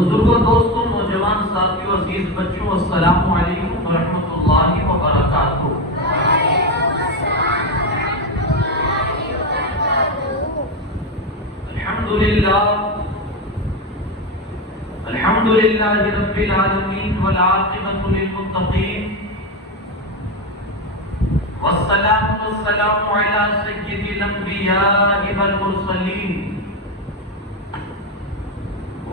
بزرگوں، دوستوں، نوجوان ساتھیوں، عزیز بچوں، السلام علیکم ورحمۃ اللہ وبرکاتہ۔ الحمد للہ رب العالمین والعاقبۃ للمتقین والصلاة والسلام علی سید الانبیاء والمرسلین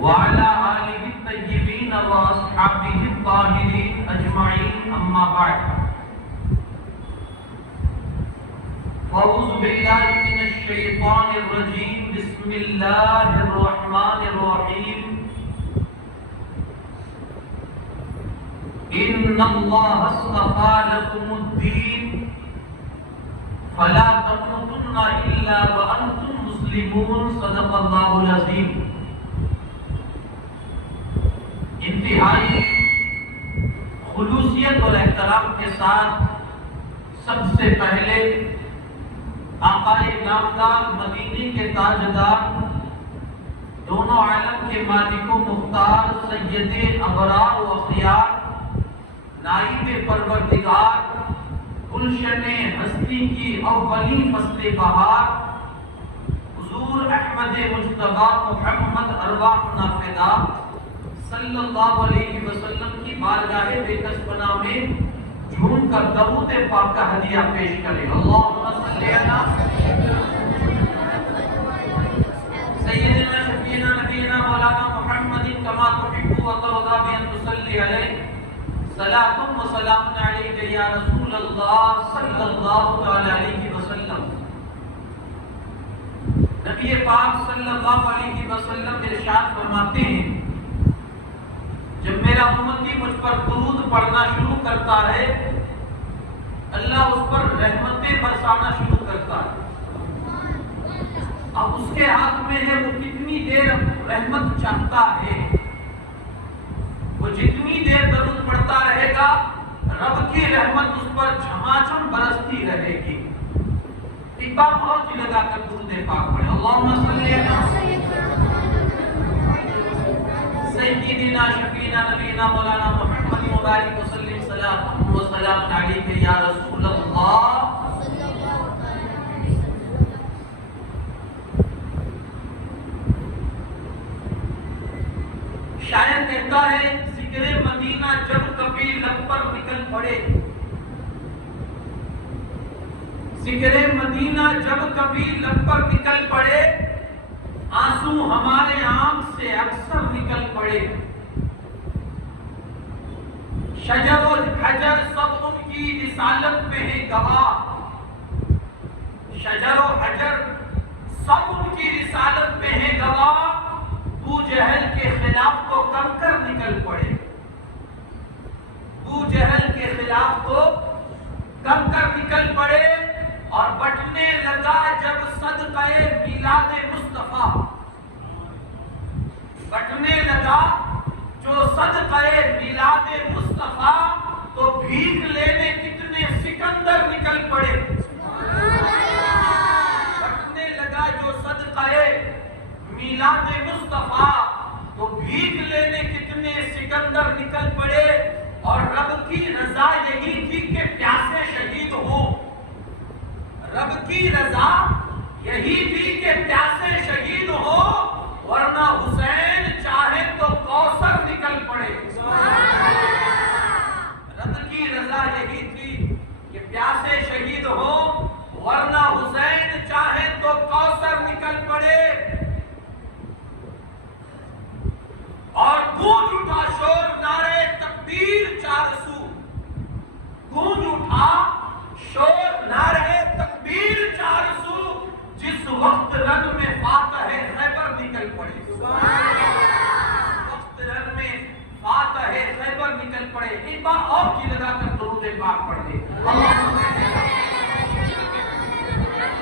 وعلى آلہ الطیبین واصحابہ الطاہرین اجمعین، اما بعد۔ اعوذ باللہ من الشیطان الرجیم، بسم اللہ الرحمن الرحیم۔ ان اللہ اصطفى لكم الدین فلا تموتن الا وانتم مسلمون، صدق اللہ العظیم۔ انتہائی خلوصیت اور احترام کے ساتھ سب سے پہلے آقائے نامدار، مدینے کے تاجدار، دونوں عالم کے مالک و مختار، سید ابرار و اخیار، نائب پروردگار، گلشن ہستی کی اولی فصل بہار، حضور احمد مجتبی محمد ارواحنا فدا صلی اللہ علیہ وسلم کی بارگاہ بےکس پناہ میں جھوم کر درود پاک کا ہدیہ پیش کریں۔ اللہم صلی علی سیدنا شفیعنا نبینا مولانا محمد کما تحب و ترضی بان تصلی علیہ، صلاۃ و سلام علیک یا رسول اللہ صلی اللہ علیہ وسلم۔ نبی پاک صلی اللہ علیہ وسلم ارشاد فرماتے ہیں، جب میرا امتی مجھ پر درود پڑھنا شروع کرتا ہے، اللہ اس پر رحمتیں برسانا شروع کرتا ہے۔ اب اس کے ہاتھ میں ہے وہ کتنی دیر رحمت چاہتا ہے، وہ جتنی دیر درود پڑھتا رہے گا رب کی رحمت اس پر جھماجھم برستی رہے گی۔ ایک بار بہت ہی لگا کر درود پاک پڑھیں، اللہم صلی علی سیدنا شفیعنا نبینا مولانا محمد مبارک وسلم، صلاۃ و سلام علیک یا رسول اللہ۔ شاعر کہتا ہے، ذکر مدینہ جب کبھی لب پر نکل پڑے، ذکر مدینہ جب کبھی لب پر نکل پڑے، آنسو ہمارے آنکھ سے اکثر نکل پڑے۔ شجر و حجر سب ان کی رسالت میں ہے گواہ، شجر و حجر سب ان کی رسالت میں ہے گواہ، ابو جہل کے خلاف تو کنکر نکل پڑے، ابو جہل کے خلاف تو کنکر نکل پڑے، اور بٹنے لگا جب صدقہ میلاد مصطفیٰ، بٹنے لگا جو صدقہ میلاد مصطفیٰ، تو بھیک لینے کتنے سکندر نکل پڑے، بٹنے لگا جو صدقہ میلاد مصطفیٰ، تو بھیک لینے کتنے سکندر نکل پڑے، اور رب کی رضا یہی تھی کہ پیاسے شہید ہو، رب کی رضا یہی تھی کہ پیاسے شہید ہو، ورنہ حسین چاہے تو کوثر نکل پڑے۔ رب کی رضا یہی تھی کہ پیاسے شہید ہو، ورنہ حسین چاہے تو کوثر نکل پڑے۔ اور گونج اٹھا شور نعرے تکبیر چار سو، گونج اٹھا شور نعرے تکبیر چار سو، جس وقت رنگ میں فاتح خیبر نکل پڑے، وقت رنگ میں فاتح خیبر نکل پڑے۔ ایک بار اور کی لگا کر درود پاک پڑھ دے،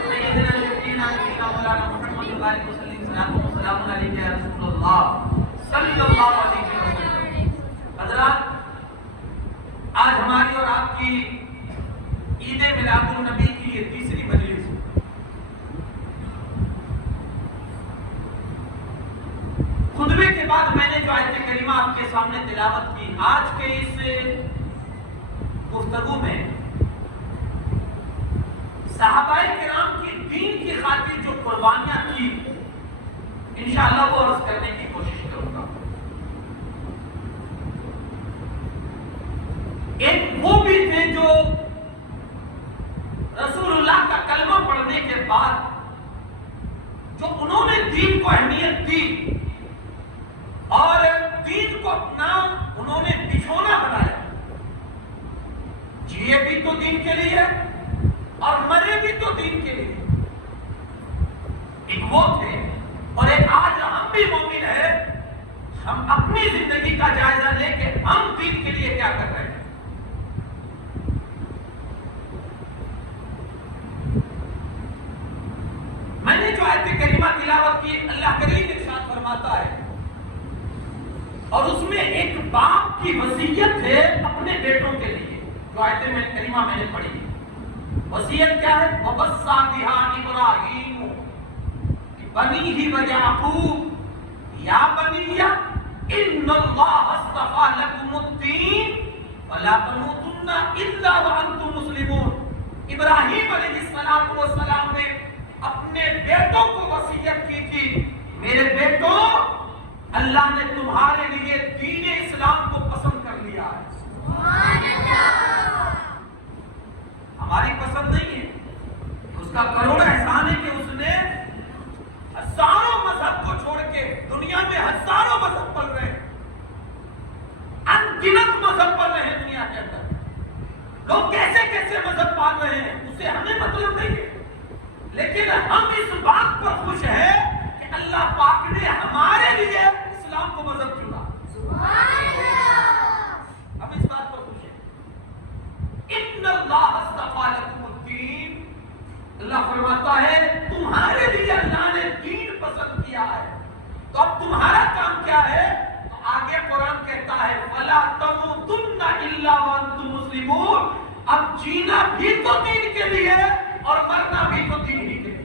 سیدنا شفیعنا نبینا مولانا محمد مبارک وسلم، صلاۃ و سلام علیک یا رسول اللہ صلی اللہ علیہ وسلم۔ حضرات، آج ہماری اور آپ کی عید میلاد النبی کی یہ تیسری مجلس، کریمہ آپ کے سامنے تلاوت کی. آج کے اس گفتگو میں صحابہ کرام کی دین کی خاطر جو قربانیاں کی انشاءاللہ وہ عرض کرنے کی کوشش کروں گا. ایک وہ بھی تھے جو رسول اللہ کا کلمہ پڑھنے کے بعد جو انہوں نے دین کو اہمیت دی اور دین کو اپنا انہوں نے بچھونا بنایا. جیے بھی تو دین کے لیے اور مرے بھی تو دین کے لیے. ایک وہ تھے اور ایک آج ہم بھی مومن ہیں. ہم اپنی زندگی کا جائزہ لے کے ہم دین کے لیے کیا کر رہے ہیں. میں نے جو آیت کریمہ تلاوت کی اللہ کریم ارشاد فرماتا ہے اور اس میں ایک باپ کی وصیت ہے اپنے بیٹوں کے لیے. جو آیت میں کریمہ میں نے پڑھی وصیت کیا ہے؟ وَوَصَّى بِهَا إِبْرَاهِيمُ بَنِيهِ وَيَعْقُوبُ يَا بَنِيَّ إِنَّ اللَّهَ اصْطَفَىٰ لَكُمُ الدِّينَ فَلَا تَمُوتُنَّ إِلَّا وَأَنْتُمْ مُسْلِمُونَ. ابراہیم علیہ السلام نے اپنے بیٹوں کو وصیت کی تھی میرے بیٹوں اللہ نے تمہارے لیے دین اسلام کو پسند کر لیا ہے. ہماری پسند نہیں ہے. اس کا کروڑ احسان ہے کہ اس نے ہزاروں مذہب کو چھوڑ کے دنیا میں ہزاروں مذہب پل رہے ہیں. انگنت مذہب پل رہے ہیں دنیا کے اندر. لوگ کیسے کیسے مذہب پال رہے ہیں اسے ہمیں مطلب نہیں ہے. لیکن ہم اس بات پر خوش ہیں کہ اللہ پاک نے ہمارے لیے اسلام کو مذہب چنا. ہم اس بات پر خوش ہیں. ان اللہ اصطفیٰ لکم الدین. اللہ فرماتا ہے تمہارے لیے اللہ نے دین پسند کیا ہے. تو اب تمہارا کام کیا ہے؟ تو آگے قرآن کہتا ہے فلا تموتن الا وانتم مسلمون. اب جینا بھی تو دین کے لیے اور مرنا بھی تو دین ہی کے لیے.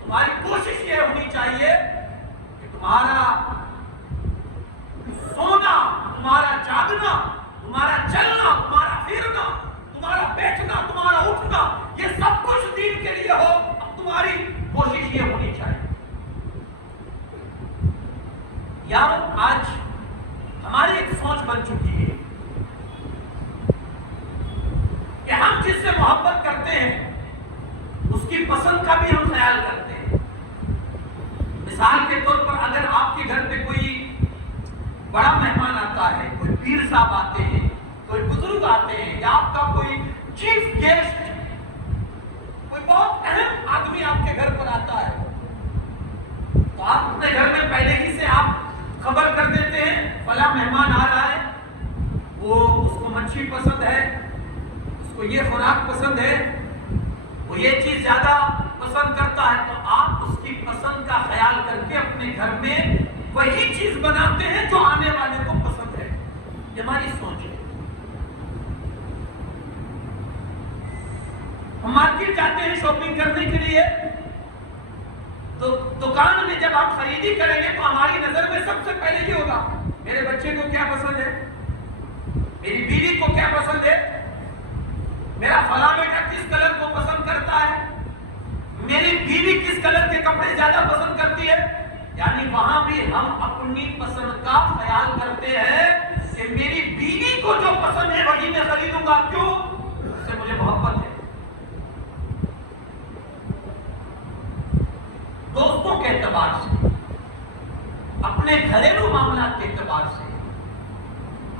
تمہاری کوشش یہ ہونی چاہیے کہ تمہارا سونا تمہارا جاگنا تمہارا چلنا تمہارا پھرنا تمہارا بیٹھنا تمہارا اٹھنا یہ سب کچھ دین کے لیے ہو. اب تمہاری کوشش یہ ہونی چاہیے. یار آج ہماری ایک سوچ بن چکی ہے کہ ہم جس سے محبت کرتے ہیں اس کی پسند کا بھی ہم خیال کرتے ہیں. مثال کے طور پر اگر آپ کے گھر پہ کوئی بڑا مہمان آتا ہے, کوئی پیر صاحب آتے ہیں, کوئی بزرگ آتے ہیں, یا آپ کا کوئی چیف گیسٹ کوئی بہت اہم آدمی آپ کے گھر پر آتا ہے, تو آپ اپنے گھر میں پہلے ہی سے آپ خبر کر دیتے ہیں فلاں مہمان آ رہا ہے, وہ اس کو مچھلی پسند ہے, اس کو یہ خوراک پسند ہے, وہ یہ چیز زیادہ پسند کرتا ہے. تو آپ اس کی پسند کا خیال کر کے اپنے گھر میں وہی چیز بناتے ہیں جو آنے والے کو پسند ہے. یہ ہماری سوچ ہے. ہم مارکیٹ جاتے ہیں شاپنگ کرنے کے لیے, تو دکان میں جب آپ خریدی کریں گے تو ہماری نظر میں سب سے پہلے یہ ہوگا میرے بچے کو کیا پسند ہے, میری بیوی کو کیا پسند ہے, میرا فلاں بیٹا کس کلر کو پسند کرتا ہے, میری بیوی کس کلر کے کپڑے زیادہ پسند کرتی ہے. یعنی وہاں بھی ہم اپنی پسند کا خیال کرتے ہیں کہ میری بیوی کو جو پسند ہے وہی میں خریدوں گا. کیوں؟ اس سے مجھے محبت ہے. دوستوں کے اعتبار سے, اپنے گھریلو معاملات کے اعتبار سے,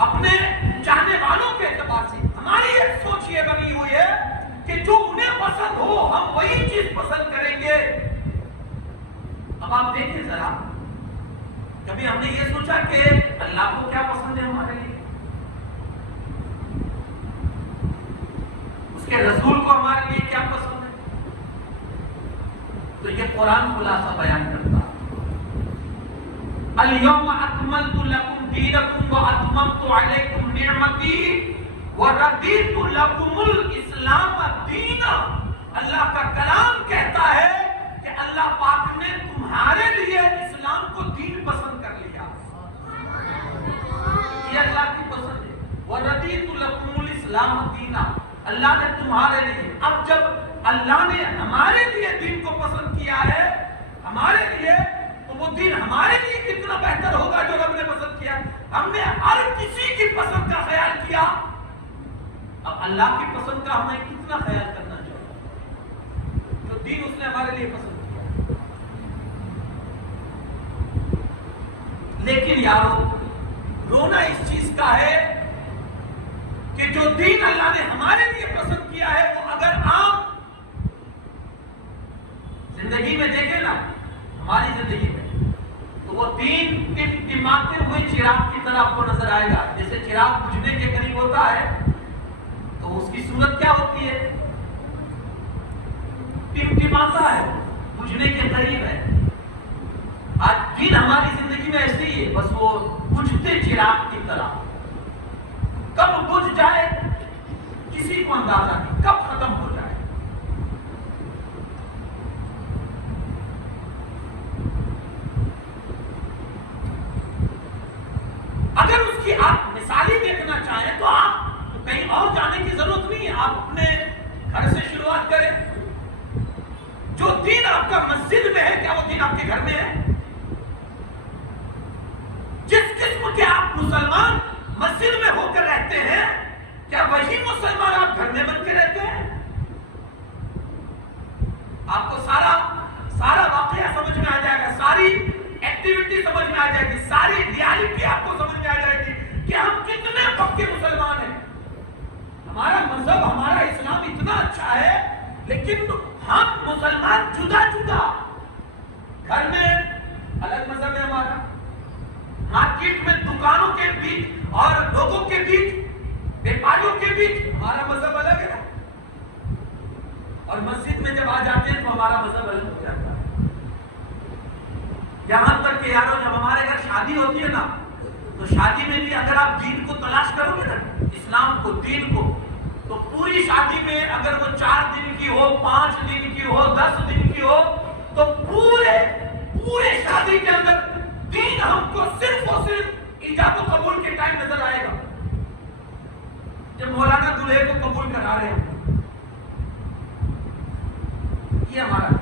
اپنے چاہنے والوں کے اعتبار سے ہماری ایک سوچ یہ بنی ہوئی ہے کہ جو انہیں پسند ہو ہم وہی چیز پسند کریں گے. اب آپ دیکھیں ذرا, کبھی ہم نے یہ سوچا کہ اللہ کو کیا پسند ہے ہمارے لیے, اس کے رسول کو ہمارے لیے کیا پسند ہے. تو یہ قرآن خلاصہ بیان کرتا ہے اليوم اکملت لکم دینکم واتممت علیکم نعمتی ورضیت لکم الاسلام دینا. اللہ کا کلام کہتا ہے کہ اللہ پاک نے تمہارے اللہ نے ہمارے لیے دین کو پسند کیا ہے ہمارے لیے، تو وہ دین ہمارے لیے کتنا بہتر ہوگا جو رب نے پسند کیا۔ ہم نے ہر کسی کی پسند کا خیال کیا، اب اللہ کی پسند کا ہمیں کتنا خیال کرنا چاہیے جو دین اس نے ہمارے لیے پسند کیا۔ لیکن یارو رونا اس چیز کا ہے کہ جو دین اللہ نے ہمارے لیے پسند کیا ہے وہ اگر عام زندگی میں دیکھیں نا، ہماری زندگی میں، تو وہ دین ٹمٹماتے ہوئے چراغ کی طرح آپ کو نظر آئے گا۔ جیسے چراغ بجھنے کے قریب ہوتا ہے تو اس کی صورت کیا ہوتی ہے؟ ٹمٹماتا ہے، بجھنے کے قریب ہے۔ آج دین ہماری زندگی میں ایسے ہی ہے، بس وہ بجھتے چراغ کی طرح، کب بجھ جائے کسی کو اندازہ نہیں، کب ختم ہو جائے۔ اگر اس کی آپ مثالی دیکھنا چاہیں تو آپ کہیں اور جانے کی ضرورت نہیں ہے، آپ اپنے گھر سے شروعات کریں۔ جو دین آپ کا مسجد میں ہے کیا وہ دین آپ کے گھر میں ہے؟ جس قسم کے آپ مسلمان مسجد میں ہو کر رہتے ہیں کیا وہی مسلمان آپ گھر میں بن کے رہتے ہیں؟ آپ کو سارا واقعہ سمجھ میں آ جائے گا، ساری ایکٹیویٹی سمجھ میں آ جائے گی، ساری ریالٹی آپ کو سمجھ میں آ جائے گی کہ ہم کتنے پکے مسلمان ہیں۔ ہمارا مذہب، ہمارا اسلام اتنا اچھا ہے، لیکن ہم مسلمان جدا جدا، گھر میں الگ مذہب ہے ہمارا، مارکیٹ میں دکانوں کے بیچ اور لوگوں کے بیچ، بیپاریوں کے بیچ ہمارا مذہب الگ ہے، اور مسجد میں جب آ جاتے ہیں تو ہمارا مذہب الگ ہو جاتا ہے۔ یہاں تک کہ یارو جب ہمارے گھر شادی ہوتی ہے نا، تو شادی میں بھی اگر آپ دین کو تلاش کرو گے نا، اسلام کو، دین کو، تو پوری شادی میں اگر وہ 4 دن کی ہو، 5 دن کی ہو، 10 دن کی ہو، تو پورے شادی کے اندر دین ہم کو صرف اور صرف ایجاب و قبول کے ٹائم نظر آئے گا، جب مولانا دلہے کو قبول کرا رہے ہیں۔ یہ ہمارا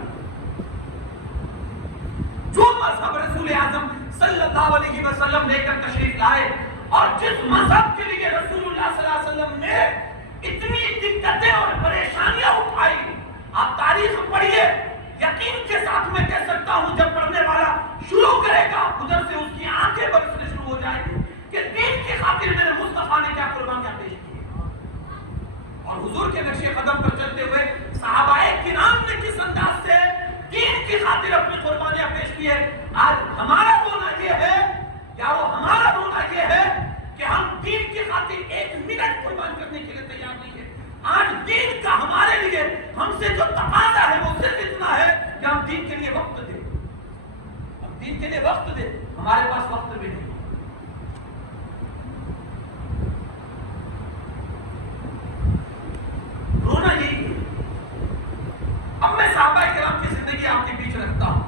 جو مذہب رسول اعظم صلی اللہ علیہ وسلم لے کر تشریف لائے، اور جس مذہب کے لیے رسول اللہ صلی اللہ علیہ وسلم نے اتنی دقتیں اور پریشانیاں اٹھائی، آپ تاریخ پڑھیے، یقین کے ساتھ میں کہہ سکتا ہوں جب پڑھنے والا شروع کرے گا ادھر سے اس کی آنکھیں برسنے شروع ہو جائیں گی کہ دین کی خاطر میرے مصطفیٰ نے کیا قربانیاں پیش کی، اور حضور کے نقش قدم پر چلتے ہوئے صحابہ کرام نے کس انداز سے دین کی خاطر اپنی قربانیاں پیش کی ہے۔ آج ہمارا رونا یہ ہے، یا وہ ہمارا رونا یہ ہے کہ ہم دین کی خاطر 1 منٹ قربان کرنے کے لیے تیار نہیں ہے۔ آج دین کا ہمارے لیے ہم سے جو تقاضا ہے وہ صرف اتنا ہے کہ ہم دین کے لیے وقت دیں، ہم دین کے لیے وقت دیں، ہمارے پاس وقت بھی نہیں۔ رونا یہی ہے۔ اب میں صحابہ کرام کی زندگی آپ کے بیچ رکھتا ہوں۔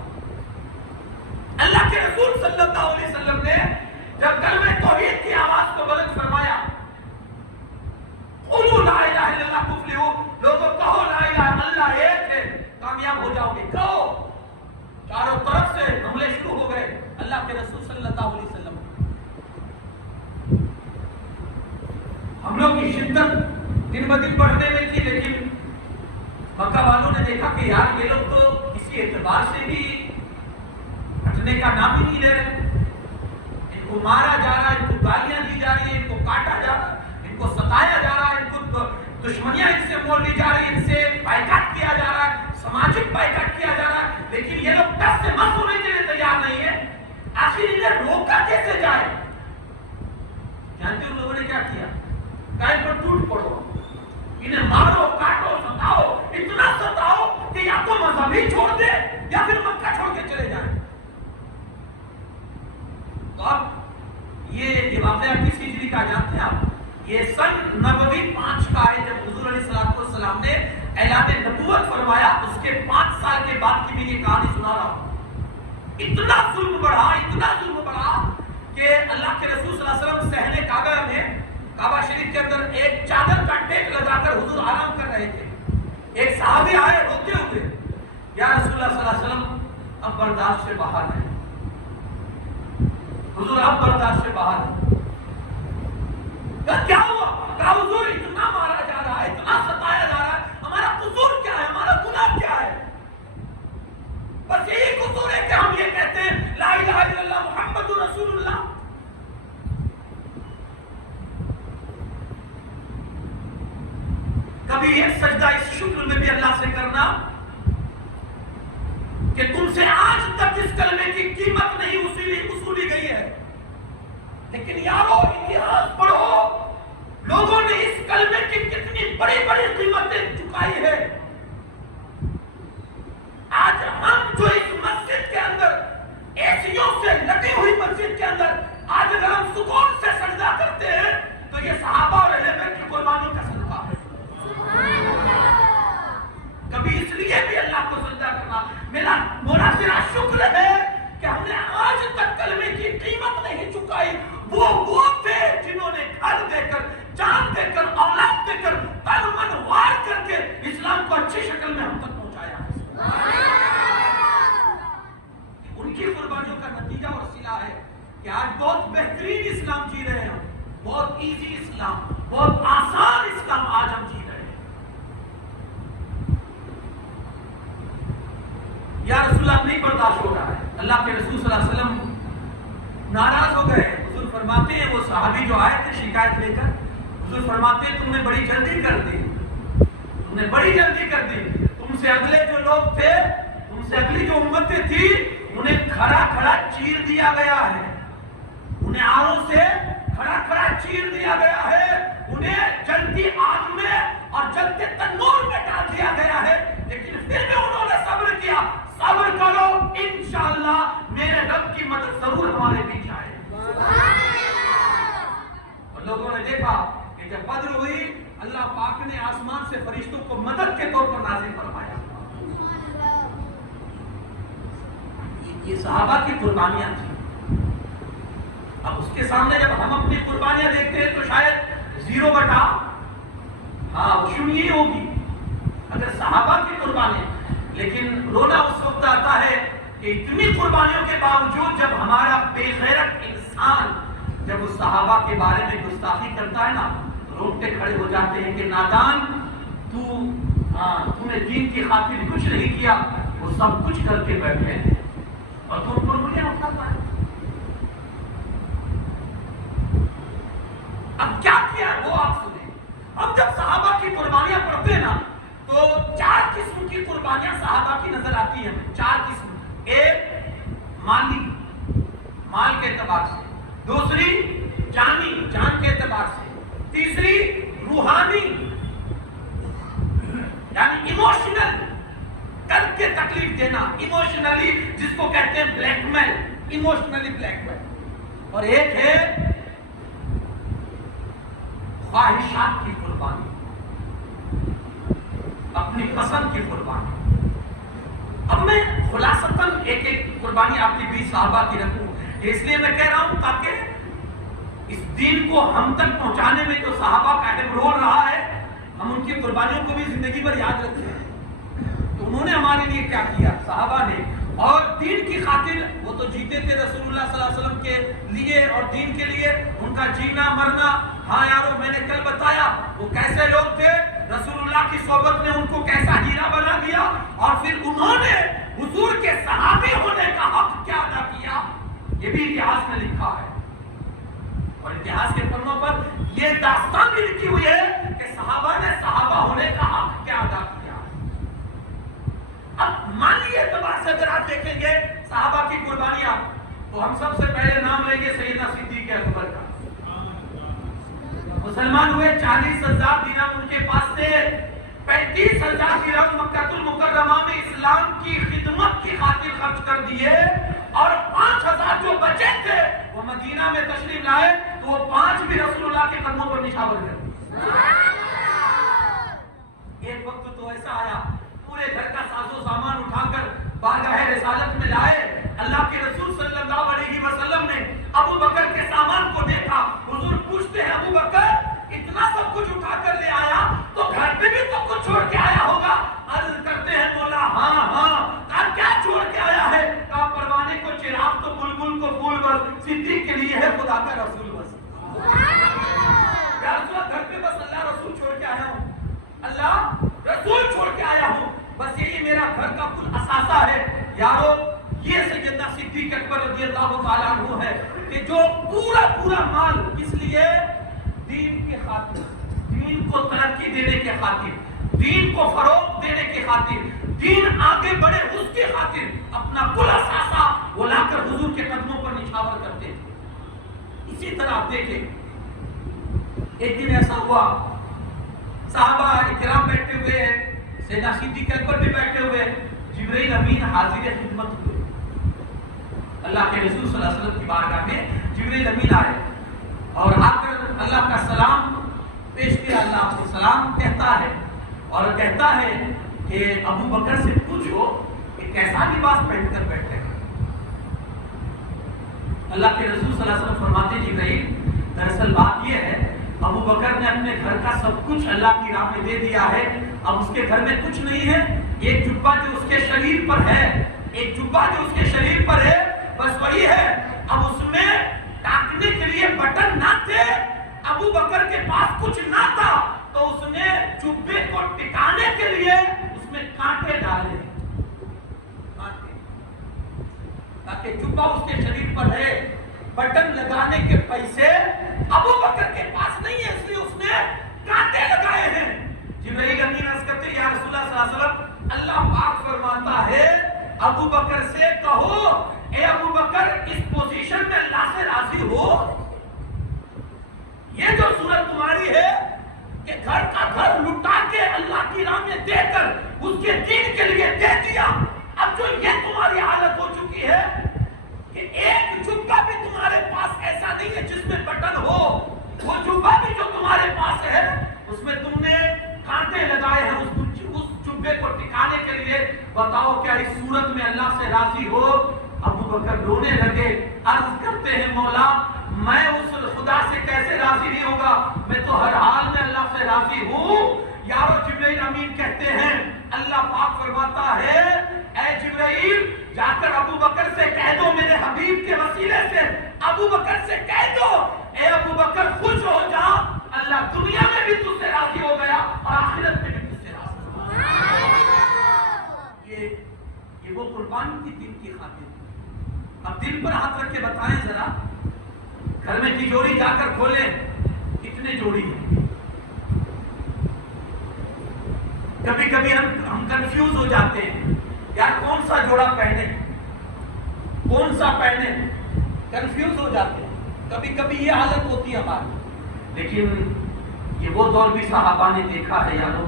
اللہ کے رسول صلی اللہ علیہ وسلم نے جب کلمہ توحید کی آواز کو بلند فرمایا، قولوا لا الہ الا اللہ تفلحوا، لوگوں کہو لا الہ الا اللہ ایک ہے، کامیاب ہو جاؤ گے، کہو۔ چاروں طرف سے حملے شروع ہو گئے اللہ کے رسول صلی اللہ علیہ وسلم۔ حملوں کی شدت دن بدن بڑھنے میں تھی، لیکن مکہ والوں نے دیکھا کہ یار یہ لوگ تو کسی اعتبار سے بھی ہٹنے کا نام ہی نہیں لے رہے، ان کو مارا جا رہا ہے، ان کو گالیاں دی جا رہی ہیں، ان کو کاٹا جا رہا ہے، ان کو ستایا جا رہا ہے، ان کو دشمنیاں ان سے مول لی جا رہی ہیں، ان سے بائیکاٹ کیا جا رہا ہے، سماجک بائیکاٹ کیا جا رہا ہے، لیکن یہ لوگ ٹس سے مس ہونے کے لیے تیار نہیں ہے۔ آخر انہیں روکا کیسے جائے؟ جانتے ان لوگوں نے کیا کیا؟ گائے پر ٹوٹ پڑو، انہیں مارو، کاٹو، ستاؤ، اتنا ستاؤ کہ یا تو مذہب ہی چھوڑ دے یا پھر مکہ چھوڑ کے چلے جائیں۔ تو اب یہ واقعہ کس ہجری کا جانتے ہیں آپ؟ یہ سن نبوی 5 کا ہے، جب حضور علیہ السلام نے اعلان نبوت فرمایا، اس کے 5 سال کے بعد کی میں یہ کہانی سنا رہا ہوں۔ اتنا ظلم بڑھا کہ اللہ کے رسول صلی اللہ علیہ وسلم صحن کعبہ میں، کعبہ شریف کے اندر ایک چادر کا ٹیک لگا کر حضور آرام کر رہے تھے۔ ایک صحابی آئے روتے ہوئے، یا رسول اللہ صلی اللہ علیہ وسلم اب برداشت سے باہر ہے، حضور اب برداشت سے باہر ہے۔ کیا ہوا؟ کہا حضور اتنا مارا جا رہا ہے، اتنا ستایا جا رہا ہے، ہمارا قصور کیا ہے، ہمارا گناہ کیا ہے؟ بس یہی قصور ہے کہ ہم یہ کہتے ہیں لا الہ الا اللہ محمد رسول اللہ۔ کبھی ایک سجدہ اس شکر میں بھی اللہ سے کرنا کہ تم سے آج تک اس کلمے کی قیمت نہیں وصولی گئی ہے، لیکن یارو اتہاس پڑھو، لوگوں نے اس کلمے کی کتنی بڑی بڑی قیمتیں چکائی ہے۔ آج ہم جو اس مسجد کے اندر ایسیوں سے لگی ہوئی مسجد کے اندر آج اگر ہم سکون سے سجدہ کرتے ہیں تو یہ صحابہ اور اہل بیت کی قربانیوں کا صدقہ ہے۔ کبھی اس لیے بھی اللہ کو سجدہ کرنا میرا مناظرہ شکر ہے کہ ہم نے آج تک کلمے کی قیمت نہیں چکائی۔ وہ تھے جنہوں نے گھر دے کر، جان دے کر، اولاد دے کر، تن من وار کر کے اسلام کو اچھی شکل میں ہم تک پہنچایا۔ ان کی قربانیوں کا نتیجہ اور وسیلہ ہے کہ آج بہت بہترین اسلام جی رہے ہیں، بہت ایزی اسلام، بہت آسان اسلام آج ہم جی رہے ہیں۔ یا رسول اللہ نہیں برداشت ہو رہا ہے، اللہ کے رسول صلی اللہ علیہ وسلم ناراض ہو گئے۔ حضور فرماتے ہیں وہ صحابی جو آئے تھے شکایت لے کر، حضور فرماتے ہیں تم نے بڑی جلدی کر دی، تم نے بڑی جلدی کر دی، تم سے اگلے جو لوگ تھے، تم سے اگلی جو امتیں تھی انہیں کھڑا کھڑا چیر دیا گیا ہے، انہیں آروں سے کھڑا کھڑا چیر دیا گیا ہے، انہیں جلدی آگ میں اور جلتے تنور میں ڈال دیا گیا ہے، لیکن پھر بھی انہوں نے صبر کیا۔ صبر کرو، انشاءاللہ میرے رب کی مدد ضرور ہمارے بیچ آئے۔ اور لوگوں نے دیکھا کہ جب بدر ہوئی اللہ پاک نے آسمان سے فرشتوں کو مدد کے طور پر نازل فرمایا۔ یہ صحابہ کی قربانیاں تھیں۔ اب اس کے سامنے جب ہم اپنی قربانیاں دیکھتے ہیں تو شاید 0/0 ہوگی اگر صحابہ کی قربانی، لیکن رونا اس وقت آتا ہے کہ اتنی قربانیوں کے باوجود جب ہمارا بے غیرت انسان جب اس صحابہ کے بارے میں گستاخی کرتا ہے نا، روٹے کھڑے ہو جاتے ہیں کہ نادان تم نے دین کی خاطر کچھ نہیں کیا، وہ سب کچھ کر کے بیٹھے ہیں اور تم پر مجھے اٹھاتا ہے۔ اب کیا کیا وہ آپ سنیں۔ اب جب صحابہ کی قربانیاں پڑھتے ہیں نا تو 4 قسم کی قربانیاں صحابہ کی نظر آتی ہیں، 4 قسم۔ ایک مالی، مال کے اعتبار سے، دوسری جانی، جان کے اعتبار سے، تیسری روحانی یعنی ایموشنل، کر کے تکلیف دینا، ایموشنلی جس کو کہتے ہیں بلیک میل، ایموشنلی بلیک میل، اور ایک ہے خواہشات کی قربانی، اپنی پسند کی قربانی۔ اب میں خلاصتاً ایک قربانی آپ کی 20 صحابہ کی رکھوں، اس لیے میں کہہ رہا ہوں تاکہ اس دین کو ہم تک پہنچانے میں جو صحابہ کا اہم رول رہا ہے ہم ان کی قربانیوں کو بھی زندگی بھر یاد رکھیں۔ تو انہوں نے ہمارے لیے کیا کیا صحابہ نے، اور دین کی خاطر وہ تو جیتے تھے رسول اللہ صلی اللہ علیہ وسلم کے لیے اور دین کے لیے، ان کا جینا مرنا۔ ہاں یارو میں نے کل بتایا وہ کیسے لوگ تھے، رسول اللہ کی صحبت نے ان کو کیسا ہیرا بنا دیا، اور پھر انہوں نے حضور کے صحابی ہونے کا حق کیا ادا کیا، یہ بھی اتہاس میں لکھا ہے۔ اور اتہاس کے پنوں پر یہ داستان بھی لکھی ہوئی ہے کہ صحابہ نے صحابہ ہونے کا حق کیا ادا کیا۔ اب مالی اعتبار سے اگر آپ دیکھیں گے صحابہ کی قربانیاں تو ہم سب سے پہلے نام لیں گے سیدنا صدیق اکبر کا۔ مسلمان ہوئے، 40,000 دینار ان کے پاس تھے، 35,000 درہم مکہ المکرمہ میں اسلام کی خدمت کی خاطر خرچ کر دیے، اور 5,000 جو بچے تھے وہ مدینہ میں تشریف لائے تو وہ 5 بھی رسول اللہ کے قدموں پر نشاور گئے۔ ایک وقت تو ایسا آیا پورے گھر کا ساز و سامان اٹھا کر بارگاہ رسالت میں لائے، اللہ کے رسول صلی اللہ علیہ وسلم نے ابو بکر کے سامان کو دیکھا، حضور پوچھتے ہیں ابو بکر اتنا سب کچھ اٹھا کر لے آیا تو گھر پہ بھی تو کچھ چھوڑ کے آیا ہوگا؟ صدیق اکبر رضی اللہ تعالیٰ عنہ ہے کہ جو پورا مال کس لیے؟ دین کے خاطر، دین کو ترقی دینے کے خاطر، دین کو فروغ دینے کے خاطر، دین آگے بڑھے اس کے خاطر اپنا کل اثاثہ وہ لا کر حضور کے قدموں پر نچھاور کرتے تھے۔ اسی طرح آپ دیکھیں ایک دن ایسا ہوا، صحابہ اکرام بیٹھے ہوئے ہیں، سیدنا صدیق اکبر بھی بیٹھے ہوئے، جبرائیل امین حاضر خدمت ہوئے۔ اللہ کے رسول صلی اللہ علیہ وسلم کی بارگاہ میں جبرائیل امین آئے اور آ کر اللہ کا سلام پیش کیا۔ اللہ آپ کو سلام کہتا ہے اور کہتا ہے کہ ابو بکر سے پوچھو کہ کیسا لباس پہن کر بیٹھے ہیں۔ اللہ کے رسول صلی اللہ علیہ وسلم فرماتے ہیں جبرائیل دراصل بات یہ ہے ابو بکر نے اپنے گھر کا سب کچھ اللہ کی راہ میں دے دیا ہے، اب اس کے گھر میں کچھ نہیں ہے، ایک جبہ جو اس کے شریر پر ہے، ایک جبہ جو اس کے شریر پر ہے بس وہی ہے۔ اب اس میں ٹانکنے کے لیے بٹن نہ تھے، ابو بکر کے پاس کچھ نہ تھا تو اس نے جبے کو ٹکانے کے لیے اس میں کانٹے ڈالے، تاکہ جبہ اس کے شریر پر ہے، بٹن لگانے کے پیسے ابو بکر کے پاس نہیں ہے، اس لیے اس نے کانٹے لگائے ہیں۔ جبرائیل امین عرض کرتے یا رسول اللہ صلی اللہ علیہ وسلم، اللہ پاک فرماتا ہے ابو بکر سے کہو اے ابو بکر اس پوزیشن میں اللہ سے راضی ہو؟ یہ جو صورت تمہاری ہے کہ گھر کا گھر لٹا کے اللہ کی راہ میں دے کر اس کے دین کے لیے دے دیا، اب جو یہ تمہاری حالت ہو چکی ہے کہ ایک جبہ بھی تمہارے پاس ایسا نہیں ہے جس میں بٹن ہو، وہ جبہ بھی جو تمہارے پاس ہے اس میں تم نے کانٹے لگائے ہیں اس جبے کو ٹکانے کے لیے، بتاؤ کیا اس صورت میں اللہ سے راضی ہو؟ ابو بکر رونے لگے، عرض کرتے ہیں مولا میں اس خدا سے کیسے راضی نہیں ہوگا، میں تو ہر حال میں اللہ سے راضی ہوں۔ یارو جبرائیل امین کہتے ہیں اللہ پاک فرماتا ہے اے جبرائیل جا کر ابو بکر سے کہہ دو میرے حبیب کے وسیلے سے ابو بکر سے کہہ دو اے ابو بکر خوش ہو جا، اللہ دنیا میں بھی تجھ سے راضی ہو گیا اور آخرت میں بھی تجھ سے راضی ہو گیا۔ یہ وہ قربانی کی دین کی خاطر۔ اب دل پر ہاتھ رکھ کے بتائیں ذرا، گھر میں تجوری جا کر کھولیں کتنے جوڑی ہیں؟ کبھی کبھی ہم کنفیوز ہو جاتے ہیں یار کون سا جوڑا پہنے، کون سا پہنے، کنفیوز ہو جاتے ہیں، کبھی کبھی یہ حالت ہوتی ہے ہماری۔ لیکن یہ وہ دور بھی صحابہ نے دیکھا ہے یارو،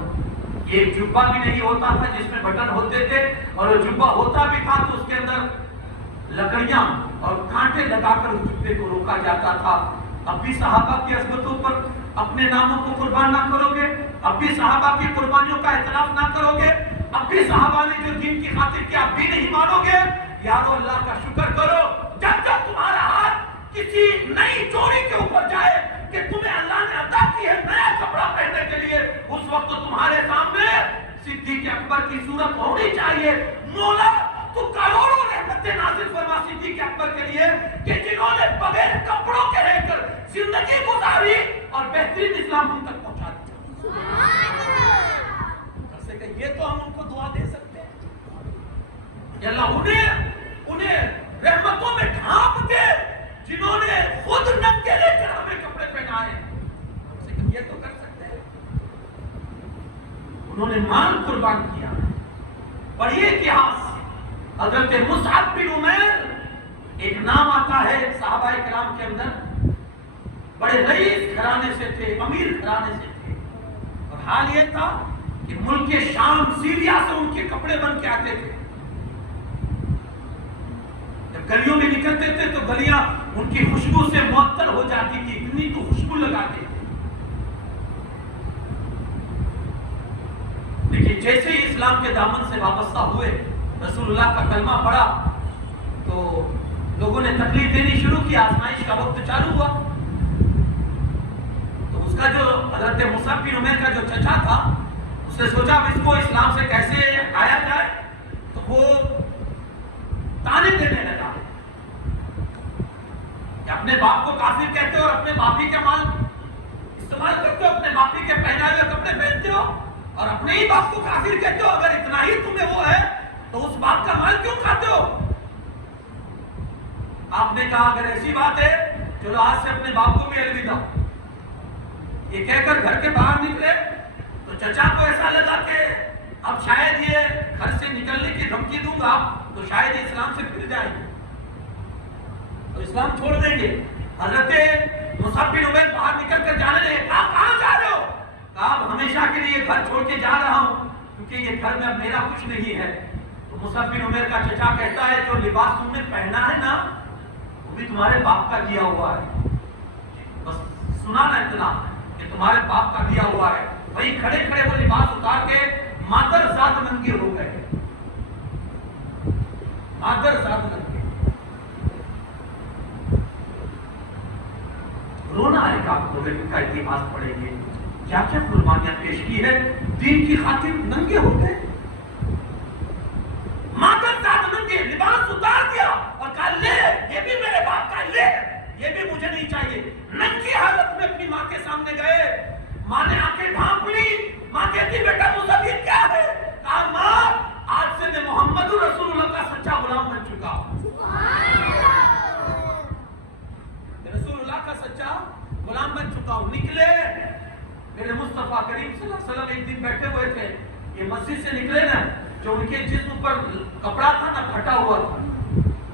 یہ ایک جبہ بھی نہیں ہوتا تھا جس میں بٹن ہوتے تھے، اور وہ جبہ ہوتا بھی تھا تو اس کے اندر لکڑیاں اور کانٹے لگا کر اس جبے کو روکا جاتا تھا۔ اب بھی صحابہ کی عظمتوں پر اپنے ناموں کو قربان نہ کرو گے، اب بھی صحابہ کی قربانیوں کا اعتراف نہ کرو گے، اب بھی صحابہ نے جو دین کی خاطر کیا اب بھی نہیں مانو گے؟ یارو اللہ کا شکر کرو، جب جب تمہارا ہاتھ کسی نئی جوڑی کے اوپر جائے کہ تمہیں اللہ نے عطا کی ہے نیا کپڑا پہننے کے لیے، اس وقت تمہارے سامنے صدیق اکبر کی صورت ہونی چاہیے۔ مولا تو کروڑوں رحمتیں نازل فرما صدیق اکبر کے لیے کہ جنہوں نے بغیر کپڑوں کے رہ کر زندگی گزاری اور بہترین اسلام ہم تک پہنچا دیا۔ یہ تو ہم ان کو دعا دے سکتے ہیں کہ اللہ انہیں رحمتوں میں ڈھانپ دے جنہوں نے خود ننگے لے کر ہمیں کپڑے پہنائے، یہ تو کر سکتے ہیں۔ انہوں نے مال قربان کیا۔ پڑھیے اتہاس، حضرت مصعب بن عمیر ایک نام آتا ہے صحابہ کرام کے اندر، بڑے رئیس گھرانے سے تھے، امیر گھرانے سے تھے، اور حال یہ تھا کہ ملک شام سیریا سے ان کے کپڑے بن کے آتے تھے۔ جب گلیوں میں نکلتے تھے تو گلیاں ان کی خوشبو سے معطر ہو جاتی تھی، اتنی تو خوشبو لگاتے تھے۔ لیکن جیسے ہی اسلام کے دامن سے وابستہ ہوئے، رسول اللہ کا کلمہ پڑھا تو لوگوں نے تکلیف دینی شروع کی، آزمائش کا وقت چالو ہوا۔ تو اس کا جو حضرت مصعب بن عمیر کا جو چچا تھا اس نے سوچا اب اس کو اسلام سے کیسے آیا جائے، تو وہ تانے دینے لگا کہ اپنے باپ کو کافر کہتے ہو اور اپنے باپی کے مال استعمال کرتے ہو، اپنے باپی کے پہنائے ہوئے کپڑے پہنتے ہو اور اپنے ہی باپ کو کافر کہتے ہو، اگر اتنا ہی تمہیں وہ ہے تو اس باپ کا مال کیوں کھاتے ہو؟ آپ نے کہا اگر ایسی بات ہے چلو آج سے اپنے باپ کو بھی الوداع. یہ کہہ کر گھر کے باہر نکلے تو چچا کو ایسا لگا کہ اب شاید یہ گھر سے نکلنے کی دھمکی دوں گا تو شاید یہ اسلام سے پھر جائیں گے تو اسلام چھوڑ دیں گے. حضرت مصعب بن عمیر باہر نکل کر جانے لگے. کہاں جا رہے ہو؟ کہا اب ہمیشہ کے لیے گھر چھوڑ کے جا رہا ہوں کیونکہ یہ گھر میں اب میرا کچھ نہیں ہے. تو مصعب بن عمیر کا چچا کہتا ہے جو لباس تم نے پہنا ہے نا وہ بھی تمہارے باپ کا دیا ہوا ہے. بس سنا نا اتنا کہ تمہارے باپ کا دیا ہوا ہے. وہی کھڑے کھڑے وہ لباس اتار کے مادر ذات ننگے ہو گئے. مادر ذات ننگے. رونا آئے گا آپ کو کا اتہاس پڑھیں گے کیا کیا قربانیاں پیش کی ہے دین کی خاطر. ننگے ہو گئے. مادر ذات ننگے لباس اتار دیا اور کہا لے یہ بھی میرے باپ کا لے یہ بھی مجھے نہیں چاہیے. ننگی حالت میں اپنی ماں کے سامنے گئے. ماں نے آنکھیں ڈھانپ لی. ماں کہتی بیٹا مصعب یہ کیا ہے؟ کہا ماں آج سے میں محمد رسول اللہ کا سچا غلام بن چکا. رسول اللہ کا سچا غلام بن چکا ہوں. نکلے میرے مصطفیٰ کریم صلی اللہ علیہ وسلم ایک دن بیٹھے ہوئے تھے. یہ مسجد سے نکلے نا جو ان کے جسم پر کپڑا تھا نا پھٹا ہوا تھا.